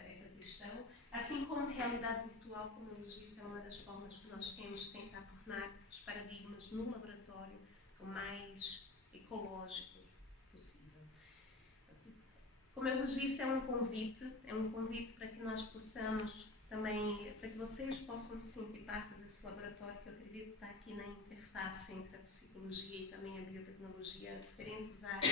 essa questão, assim como realidade virtual, como eu vos disse, é uma das formas que nós temos de tentar tornar os paradigmas no laboratório o mais ecológico possível. Como eu vos disse, é um convite para que nós possamos também, para que vocês possam se sentir parte desse laboratório, que eu acredito que está aqui na interface entre a psicologia e também a biotecnologia, diferentes áreas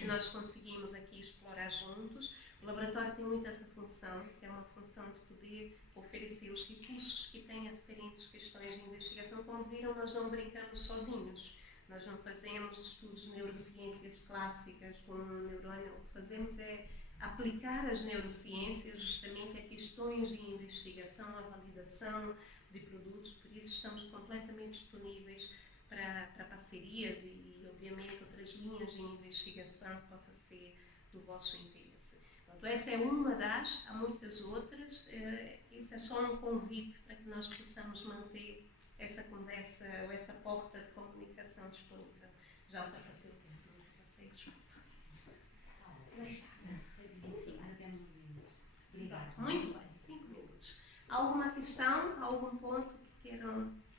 que nós conseguimos aqui explorar juntos. O laboratório tem muito essa função, que é uma função de poder oferecer os recursos que têm a diferentes questões de investigação. Como viram, nós não brincamos sozinhos. Nós não fazemos estudos de neurociências clássicas com um neurônio. O que fazemos é aplicar as neurociências justamente a questões de investigação, a validação de produtos. Por isso estamos completamente disponíveis para parcerias e, obviamente, outras linhas de investigação que possa ser do vosso interesse. Portanto, essa é uma das, há muitas outras. Isso é só um convite para que nós possamos manter essa conversa ou essa porta de comunicação disponível, já para facilitar para vocês. Já está, 6h25, ainda temos um minuto. Obrigada. Muito bem, 5 minutos. Alguma questão, algum ponto que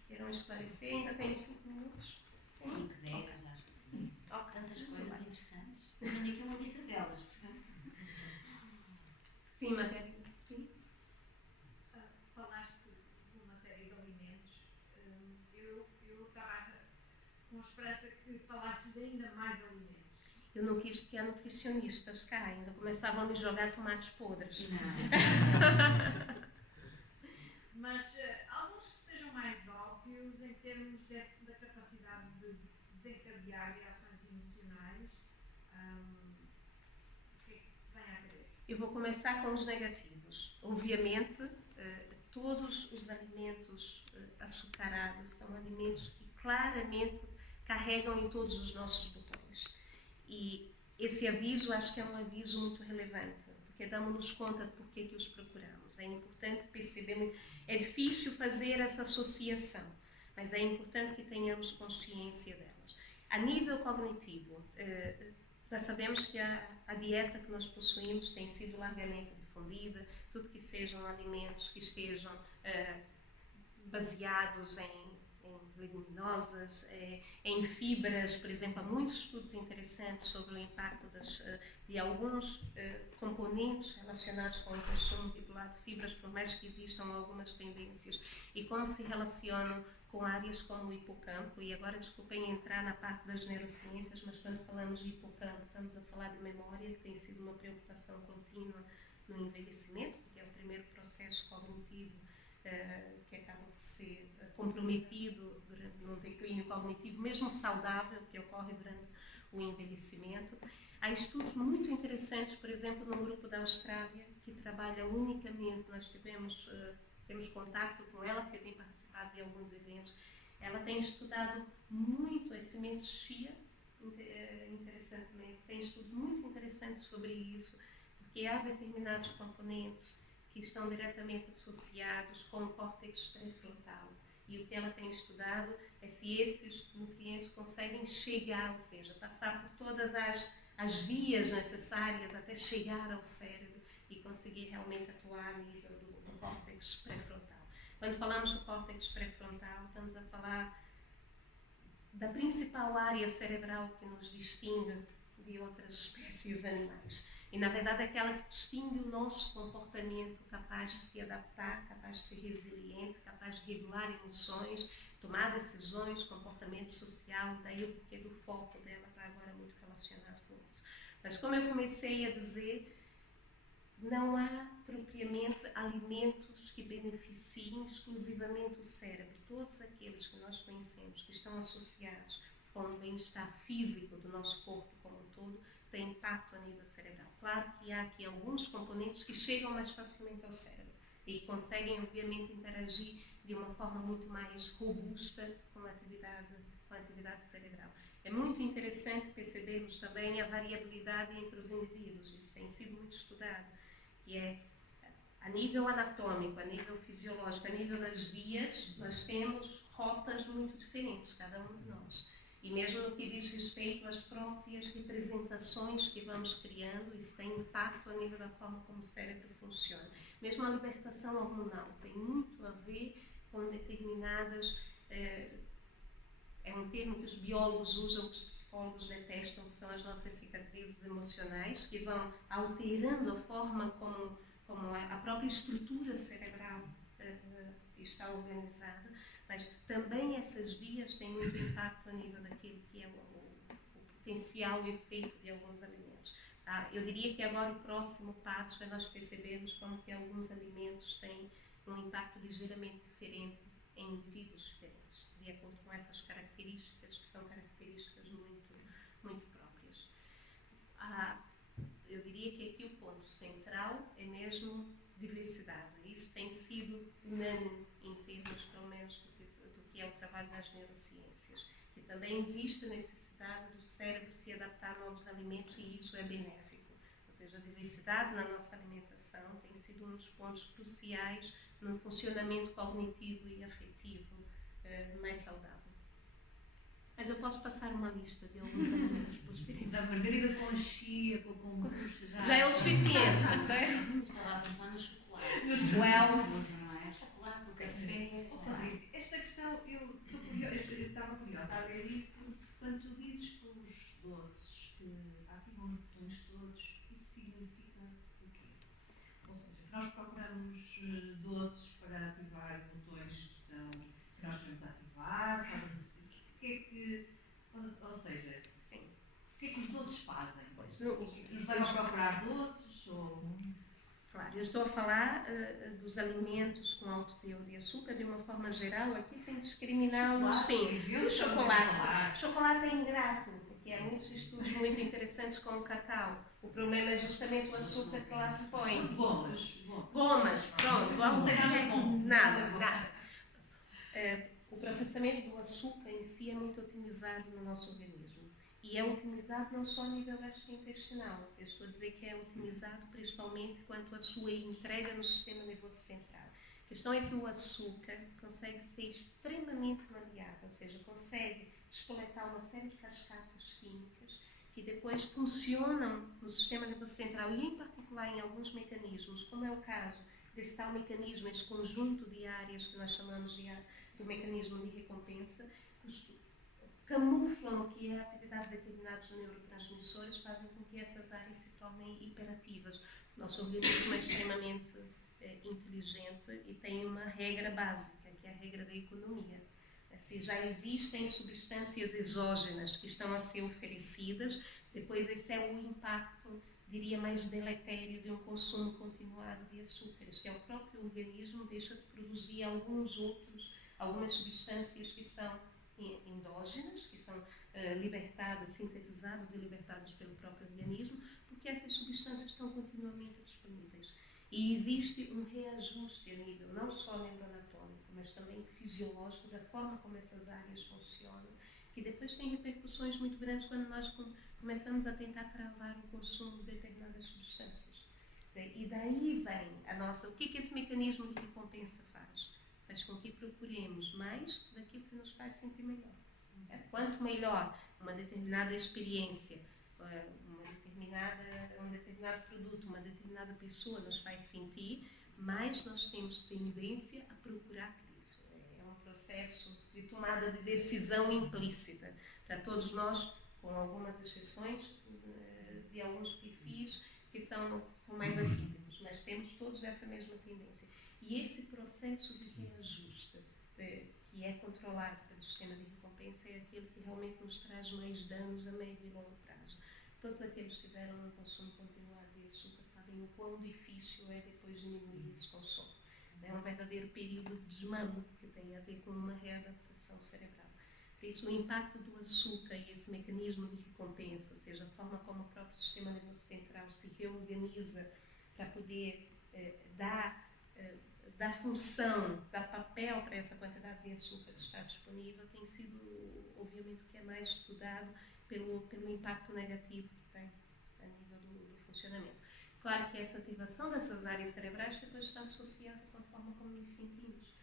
queiram esclarecer? Ainda tenho 5 minutos? 5, 10, acho que sim. Tantas coisas interessantes. Eu tenho aqui uma lista delas, portanto. Sim, Matéria. Sim. Falaste de uma série de alimentos. Eu estava com a esperança que falasses de ainda mais alimentos. Eu não quis porque há nutricionistas cá, ainda começavam a me jogar tomates podres. Mas alguns que sejam mais óbvios em termos da capacidade de desencadear reações emocionais. Eu vou começar com os negativos. Obviamente, todos os alimentos açucarados são alimentos que claramente carregam em todos os nossos botões. E esse aviso, acho que é um aviso muito relevante, porque damos-nos conta de por que os procuramos. É importante percebermos, é difícil fazer essa associação, mas é importante que tenhamos consciência delas. A nível cognitivo, nós sabemos que a dieta que nós possuímos tem sido largamente difundida, tudo que sejam alimentos que estejam baseados em leguminosas, em fibras, por exemplo, há muitos estudos interessantes sobre o impacto de alguns componentes relacionados com o consumo regular de fibras, por mais que existam algumas tendências, e como se relacionam com áreas como o hipocampo. E agora, desculpem entrar na parte das neurociências, mas quando falamos de hipocampo, estamos a falar de memória, que tem sido uma preocupação contínua no envelhecimento, porque é o primeiro processo cognitivo que acaba por ser comprometido no declínio cognitivo, mesmo saudável, que ocorre durante o envelhecimento. Há estudos muito interessantes, por exemplo, no grupo da Austrália, que trabalha unicamente, nós temos contato com ela, porque tem participado de alguns eventos. Ela tem estudado muito as sementes chia, interessantemente, tem estudos muito interessantes sobre isso, porque há determinados componentes que estão diretamente associados com o córtex pré-frontal. E o que ela tem estudado é se esses nutrientes conseguem chegar, ou seja, passar por todas as vias necessárias até chegar ao cérebro e conseguir realmente atuar no nível do córtex pré-frontal. Quando falamos do córtex pré-frontal, estamos a falar da principal área cerebral que nos distingue de outras espécies animais. E, na verdade, é aquela que distingue o nosso comportamento capaz de se adaptar, capaz de ser resiliente, capaz de regular emoções, tomar decisões, comportamento social, daí o porquê do foco dela está agora muito relacionado com isso. Mas, como eu comecei a dizer, não há propriamente alimentos que beneficiem exclusivamente o cérebro. Todos aqueles que nós conhecemos, que estão associados com o bem-estar físico do nosso corpo como um todo, tem impacto a nível cerebral. Claro que há aqui alguns componentes que chegam mais facilmente ao cérebro e conseguem, obviamente, interagir de uma forma muito mais robusta com a atividade cerebral. É muito interessante percebermos também a variabilidade entre os indivíduos. Isso tem sido muito estudado, que é a nível anatômico, a nível fisiológico, a nível das vias, nós temos rotas muito diferentes, cada um de nós. E mesmo no que diz respeito às próprias representações que vamos criando, isso tem impacto a nível da forma como o cérebro funciona. Mesmo a libertação hormonal tem muito a ver com determinadas... É um termo que os biólogos usam, que os psicólogos detestam, que são as nossas cicatrizes emocionais, que vão alterando a forma como a própria estrutura cerebral está organizada. Mas também essas vias têm muito impacto a nível daquilo que é o potencial efeito de alguns alimentos. Eu diria que agora o próximo passo é nós percebermos como que alguns alimentos têm um impacto ligeiramente diferente em indivíduos diferentes, de acordo com essas características, que são características muito, muito próprias. Eu diria que aqui o ponto central é mesmo diversidade. Isso tem sido unânime em termos, pelo menos, do que é o trabalho das neurociências, que também existe a necessidade do cérebro se adaptar a novos alimentos e isso é benéfico. Ou seja, a diversidade na nossa alimentação tem sido um dos pontos cruciais no funcionamento cognitivo e afetivo mais saudável. Mas eu posso passar uma lista de alguns alimentos para os perigos. A margarida com chia, com kombucha já é o suficiente. Estava a pensar no chocolate. No chocolate, não é? Chocolate, o café. Esta questão, eu estava curiosa a ver isso. Quando tu dizes que os doces que ativam os botões todos, isso significa o quê? Ou seja, nós procuramos doces para ativar botões que nós queremos ativar, para o que é que, ou seja, sim, o que é que os doces fazem? Nos levam a procurar doces? Claro, eu estou a falar dos alimentos com alto teor de açúcar de uma forma geral, aqui sem discriminá-los. Sim, o chocolate. Chocolate é ingrato, porque há muitos estudos muito interessantes com o cacau. O problema é justamente o açúcar que lá se põe. Gomas, Pronto. Nada. O processamento do açúcar em si é muito otimizado no nosso organismo. E é otimizado não só a nível gastrointestinal. Eu estou a dizer que é otimizado principalmente quanto à sua entrega no sistema nervoso central. A questão é que o açúcar consegue ser extremamente maleável, ou seja, consegue despoletar uma série de cascatas químicas que depois funcionam no sistema nervoso central e, em particular, em alguns mecanismos, como é o caso desse tal mecanismo, esse conjunto de áreas que nós chamamos do mecanismo de recompensa, que camuflam o que é a atividade de determinados neurotransmissores, fazem com que essas áreas se tornem hiperativas. O nosso organismo é extremamente inteligente e tem uma regra básica, que é a regra da economia. Se já existem substâncias exógenas que estão a ser oferecidas, depois esse é o impacto, diria, mais deletério de um consumo continuado de açúcares, que é o próprio organismo deixa de produzir algumas substâncias que são endógenas, que são libertadas, sintetizadas e libertadas pelo próprio organismo, porque essas substâncias estão continuamente disponíveis. E existe um reajuste a nível não só neuroanatômico, mas também fisiológico da forma como essas áreas funcionam, que depois tem repercussões muito grandes quando nós começamos a tentar travar o consumo de determinadas substâncias. E daí vem o que esse mecanismo de recompensa faz? Faz com que procuremos mais daquilo que nos faz sentir melhor. Quanto melhor uma determinada experiência, um determinado produto, uma determinada pessoa nos faz sentir, mais nós temos tendência a procurar por isso. É um processo de tomada de decisão implícita. Para todos nós, com algumas exceções de alguns perfis que são mais atípicos, mas temos todos essa mesma tendência. E esse processo de reajuste, que é controlado pelo sistema de recompensa, é aquele que realmente nos traz mais danos a médio e longo prazo. Todos aqueles que tiveram um consumo continuado de açúcar sabem o quão difícil é depois diminuir esse consumo. É um verdadeiro período de desmame que tem a ver com uma readaptação cerebral. Por isso, o impacto do açúcar e esse mecanismo de recompensa, ou seja, a forma como o próprio sistema nervoso central se reorganiza para poder dar função, dar papel para essa quantidade de açúcar que está disponível, tem sido, obviamente, o que é mais estudado pelo impacto negativo que tem a nível do funcionamento. Claro que essa ativação dessas áreas cerebrais depois está associada com a forma como nos sentimos.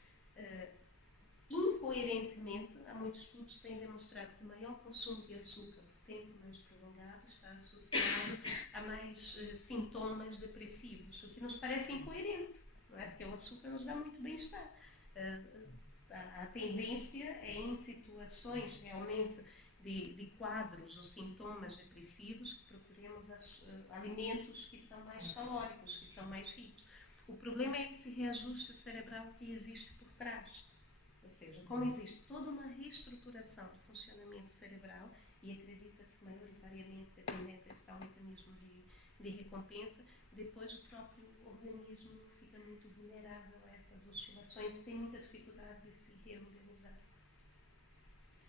Incoerentemente, há muitos estudos que têm demonstrado que o maior consumo de açúcar por tempo mais prolongado está associado a mais sintomas depressivos, o que nos parece incoerente, não é? Porque o açúcar nos dá muito bem-estar. A tendência é, em situações realmente de quadros ou sintomas depressivos, que procuremos alimentos que são mais calóricos, que são mais ricos. O problema é esse reajuste cerebral que existe por trás. Ou seja, como existe toda uma reestruturação do funcionamento cerebral, e acredita-se maioritariamente dependente desse tal mecanismo de recompensa, depois o próprio organismo fica muito vulnerável a essas oscilações e tem muita dificuldade de se reorganizar.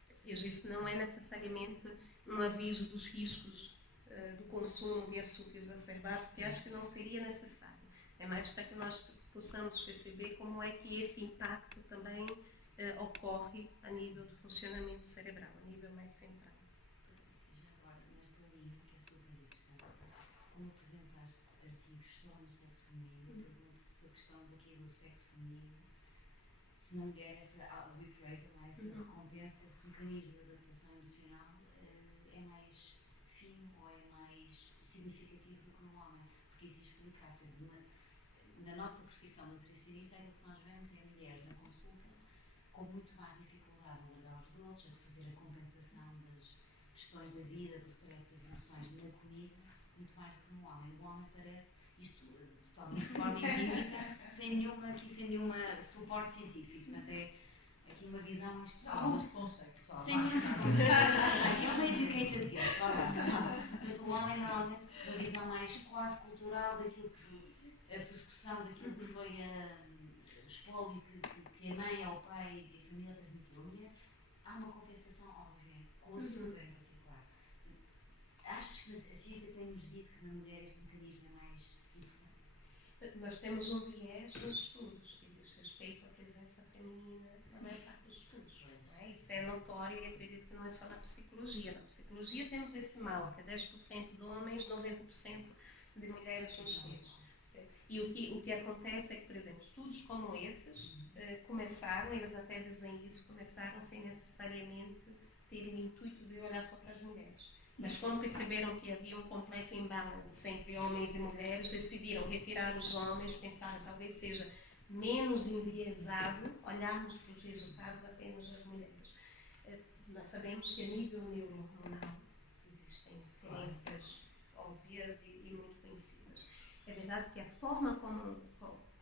Ou seja, isso não é necessariamente um aviso dos riscos do consumo de açúcar exacerbado, porque acho que não seria necessário. É mais para que nós possamos perceber como é que esse impacto também ocorre a nível do funcionamento cerebral, a nível mais central. Já agora, nesta linha, que é super interessante, como apresentaste artigos só no sexo feminino, pergunto se a questão daqui do sexo feminino, se não quer essa rephrase, mais recompensa, esse mecanismo de adaptação emocional é mais fino ou é mais significativo do que no homem, porque isso explicar, na nossa profissão nutricionista, é o que nós vemos é mulheres na consulta com muito mais dificuldade em largar os doces, a fazer a compensação das questões da vida, do stress, das emoções na comida, muito mais do que no homem. O homem parece, isto totalmente de forma empírica, sem nenhum suporte científico. Portanto, é aqui uma visão mais pessoal. Há muito conceito só. Sem nenhum preconceito. É uma educated guess, mas o homem normalmente uma visão mais quase cultural daquilo que a persecução daquilo que foi o espólio que a mãe ou o pai e a família transmitiu à mulher. Há uma compensação óbvia, com o açúcar em particular. que na mulher este mecanismo é mais importante? Nós temos um viés nos estudos que diz respeito à presença feminina na maior parte dos estudos. Não é? Isso é notório e acredito que não é só na psicologia. Na psicologia temos esse mal, que é 10% de homens, 90% de mulheres nos estudos. E o que acontece é que, por exemplo, estudos como esses começaram, eles até dizem isso, começaram sem necessariamente terem o intuito de olhar só para as mulheres. Mas quando perceberam que havia um completo imbalance entre homens e mulheres, decidiram retirar os homens, pensaram talvez seja menos enviesado olharmos para os resultados apenas das mulheres. Nós sabemos que a nível neurohormonal existem diferenças óbvias e muito conhecidas. É verdade que a forma como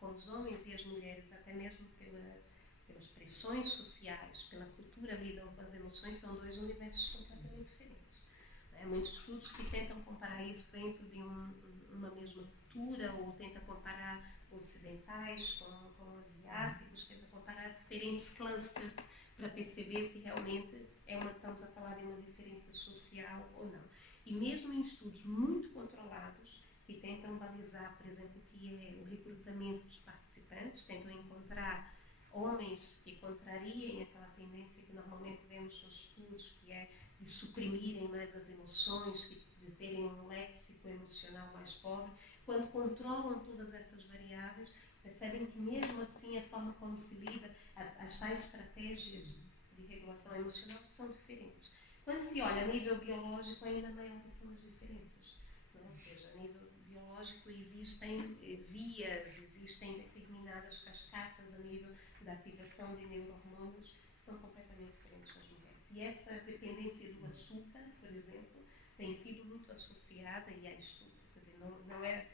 os homens e as mulheres, até mesmo pelas pressões sociais, pela cultura, lidam com as emoções, são dois universos completamente diferentes. Há muitos estudos que tentam comparar isso dentro de uma mesma cultura, ou tentam comparar ocidentais com asiáticos, tentam comparar diferentes clusters para perceber se realmente estamos a falar de uma diferença social ou não. E mesmo em estudos muito controlados, que tentam balizar, por exemplo, o que é o recrutamento dos participantes, tentam encontrar homens que contrariem aquela tendência que normalmente vemos nos estudos, que é de suprimirem mais as emoções, de terem um léxico emocional mais pobre. Quando controlam todas essas variáveis, percebem que mesmo assim a forma como se lida, as tais estratégias de regulação emocional são diferentes. Quando se olha a nível biológico, ainda maiores são as diferenças. Não é? Ou seja, a nível biológico existem vias, existem determinadas cascatas a nível da ativação de neurohormônios que são completamente diferentes nas mulheres. E essa dependência do açúcar, por exemplo, tem sido muito associada e há estudo. Quer dizer, não é,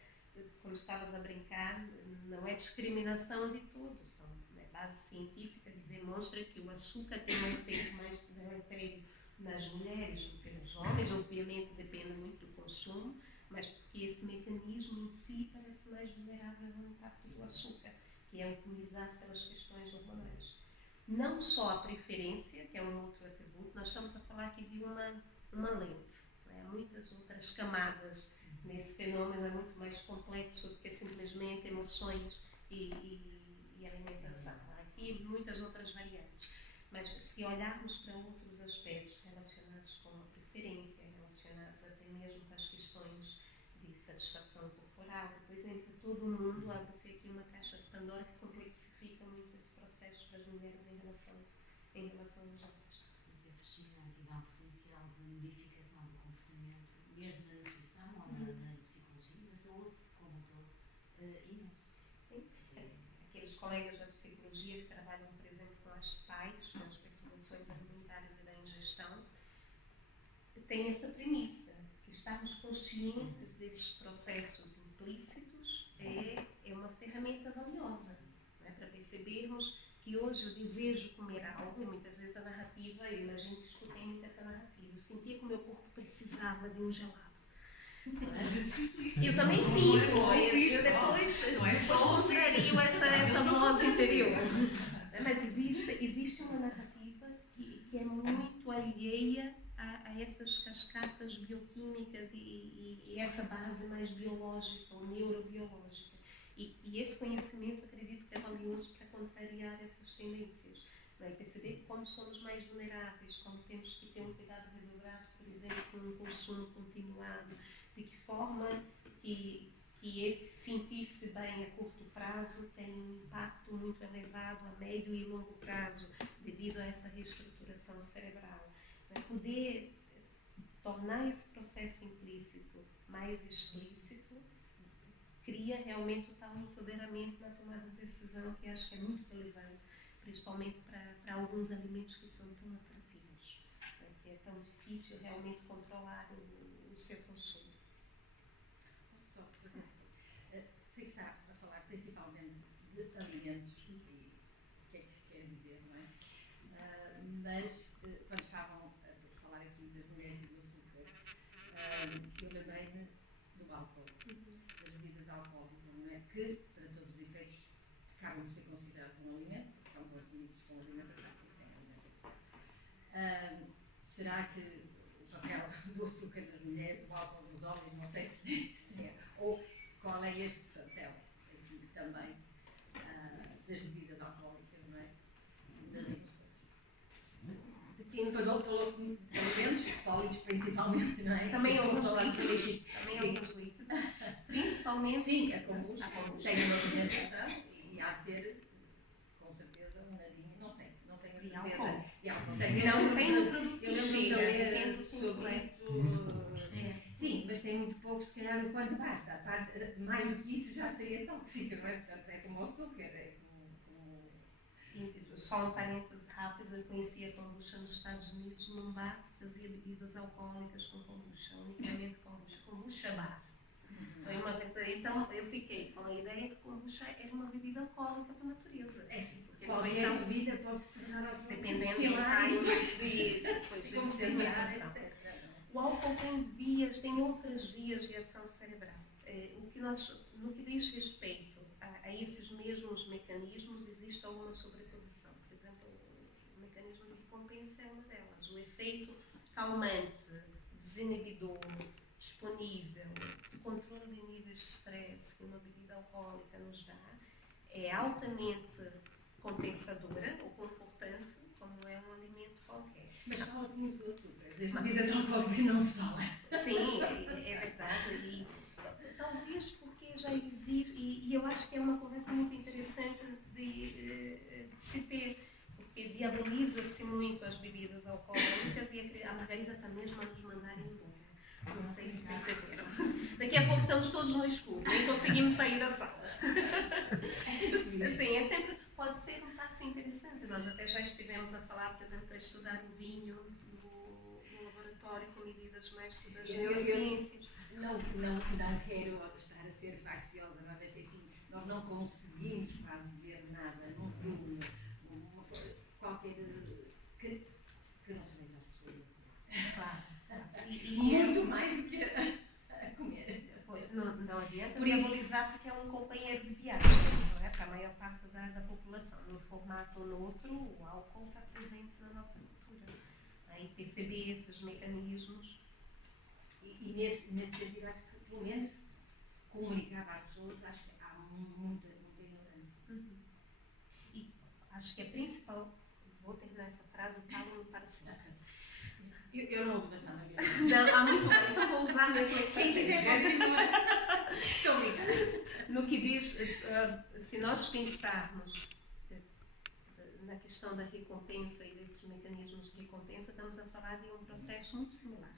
como estavas a brincar, não é discriminação de todos. É base científica que demonstra que o açúcar tem um efeito mais deletério nas mulheres do que nos homens. Obviamente depende muito do consumo, mas porque esse mecanismo em si parece mais vulnerável ao impacto do açúcar, que é utilizado pelas questões hormonais. Não só a preferência, que é um outro atributo, nós estamos a falar aqui de uma lente. Há muitas outras camadas nesse fenômeno, é muito mais complexo do que simplesmente emoções e alimentação. Há aqui muitas outras variantes. Mas se olharmos para outros aspectos relacionados com a preferência, relacionados até mesmo com as questões de satisfação corporal, depois entra todo o mundo, abre-se aqui uma caixa de Pandora que complexifica muito esse processo para as mulheres em relação aos homens. Isso é fascinante e dá um potencial de modificação do comportamento, mesmo na nutrição ou na psicologia, na saúde, como um todo, imenso. Sim. Aqueles colegas da psicologia que trabalham, por exemplo, com as PAIs, com as perturbações alimentares e da ingestão, têm essa premissa, que estarmos conscientes desses processos implícitos é uma ferramenta valiosa, não é? Para percebermos que hoje eu desejo comer algo, e muitas vezes a narrativa, eu imagino que escutei muito essa narrativa, eu sentia que o meu corpo precisava de um gelado. Eu também sinto, eu depois contrario essa voz interior. Mas existe uma narrativa que é muito alheia a essas cascatas bioquímicas e essa base mais biológica ou neurobiológica. E esse conhecimento, acredito que é valioso para contrariar essas tendências. Né? Perceber como somos mais vulneráveis, como temos que ter um cuidado redobrado, por exemplo, com um consumo continuado, de que forma que esse sentir-se bem a curto prazo tem um impacto muito elevado a médio e longo prazo, devido a essa reestruturação cerebral. Poder tornar esse processo implícito mais explícito cria realmente o tal empoderamento na tomada de decisão, que acho que é muito relevante, principalmente para alguns alimentos que são tão atrativos, né, que é tão difícil realmente controlar o seu consumo. Só, por exemplo, sei que está a falar principalmente de alimentos e o que é que se quer dizer, não é? Mas quando estavam a falar aqui das mulheres e do açúcar, eu lembrei-me do álcool, das bebidas alcoólicas, não é? Que, para todos os efeitos, acabam de ser considerados um alimento, são consumidos com alimentação e sem alimentação. Será que o papel do açúcar nas mulheres, o álcool dos homens, não sei se qual é este papel aqui também das bebidas alcoólicas, não é? Das emoções. Falou-se de alimentos sólidos principalmente, não é? Também Estou a falar de alguns líquidos. líquidos. Principalmente. Sim, a kombucha tem uma fermentação e há de ter, com certeza, um nadinho, não sei, não tenho a De certeza. álcool. De álcool. Não tem no produto Eu que lembro de chega, ler depende sobre isso. Sim, mas tem muito pouco, se calhar, o quanto basta. Mais do que isso já seria tóxico, não é? Portanto, é como o açúcar, é como... Só um parêntese rápido, eu conhecia a kombucha nos Estados Unidos num bar que fazia bebidas alcoólicas com kombucha, unicamente kombucha bar. Foi uma verdadeira. Então eu fiquei com a ideia de que kombucha era uma bebida alcoólica por natureza. É sim, Porque qualquer bebida pode se tornar alcoólica. dependendo do Destilar e depois de como fermentação. etc. O álcool tem outras vias de ação cerebral. No que diz respeito a esses mesmos mecanismos, existe alguma sobreposição. Por exemplo, o mecanismo de recompensa é uma delas. O efeito calmante, desinibidor, disponível, controle de níveis de estresse que uma bebida alcoólica nos dá, é altamente compensadora ou confortante, como é um alimento qualquer. Mas fala-se muito do açúcar. Das bebidas alcoólicas não se fala. Sim, é verdade. E talvez porque já existe, e eu acho que é uma conversa muito interessante de se ter, porque diaboliza-se muito as bebidas alcoólicas e a Margarida está mesmo a nos mandar embora. Não sei se perceberam. Daqui a pouco estamos todos no escuro, nem conseguimos sair da sala. É sempre assim. Sim, pode ser um passo interessante. Nós até já estivemos a falar, por exemplo, a estudar o vinho no laboratório com medidas médicas das neurociências. Não quero estar a ser facciosa, mas é assim, nós não conseguimos quase ver nada num filme, qualquer que não se veja as pessoas. Claro. Muito mais do que a comer. Não adianta Por isso- diabolizar porque é um companheiro de viagem, não é? Para a maior parte da população. Num formato ou no outro, o álcool está presente na nossa cultura. Aí perceber esses mecanismos. E nesse sentido, acho que, pelo menos, comunicar às pessoas, acho que há muita ignorância. E acho que a principal, vou terminar essa frase, calem para sempre. Eu não vou pensar na minha vida. Não, há muito bem, então vou usar mesmo a Quem quiser estratégia. pode ir embora. Estou a brincar. No que diz, se nós pensarmos na questão da recompensa e desses mecanismos de recompensa, estamos a falar de um processo muito similar.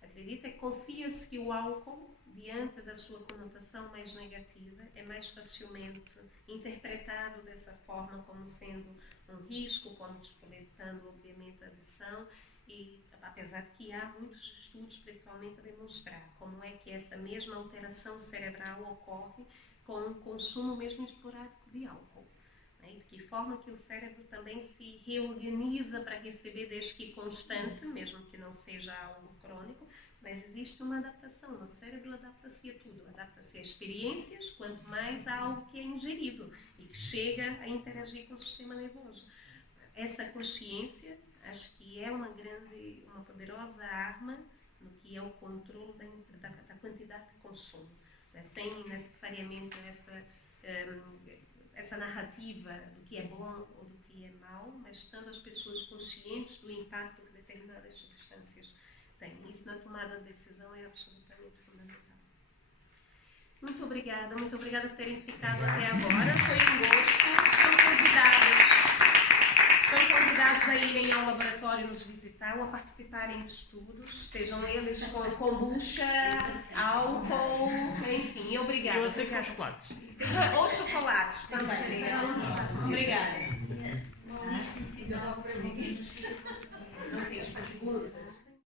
Acredita que confia-se que o álcool, diante da sua conotação mais negativa, é mais facilmente interpretado dessa forma como sendo um risco, como desproletando, obviamente, a adição. E apesar de que há muitos estudos, principalmente, a demonstrar como é que essa mesma alteração cerebral ocorre com o consumo mesmo esporádico de álcool. Né? De que forma que o cérebro também se reorganiza para receber, desde que constante, mesmo que não seja algo crônico, mas existe uma adaptação. O cérebro adapta-se a tudo, adapta-se a experiências, quanto mais a algo que é ingerido e que chega a interagir com o sistema nervoso. Essa consciência, acho que é uma poderosa arma no que é o controle da quantidade de consumo, né? Sem necessariamente essa narrativa do que é bom ou do que é mau, mas estando as pessoas conscientes do impacto que determinadas substâncias têm. Isso na tomada de decisão é absolutamente fundamental. Muito obrigada por terem ficado até agora. Foi um gosto. Estão convidados a irem ao laboratório nos visitar ou a participarem de estudos, sejam eles com kombucha, álcool, enfim, obrigada. Eu sei que é chocolates. Ou chocolates, também. Obrigada.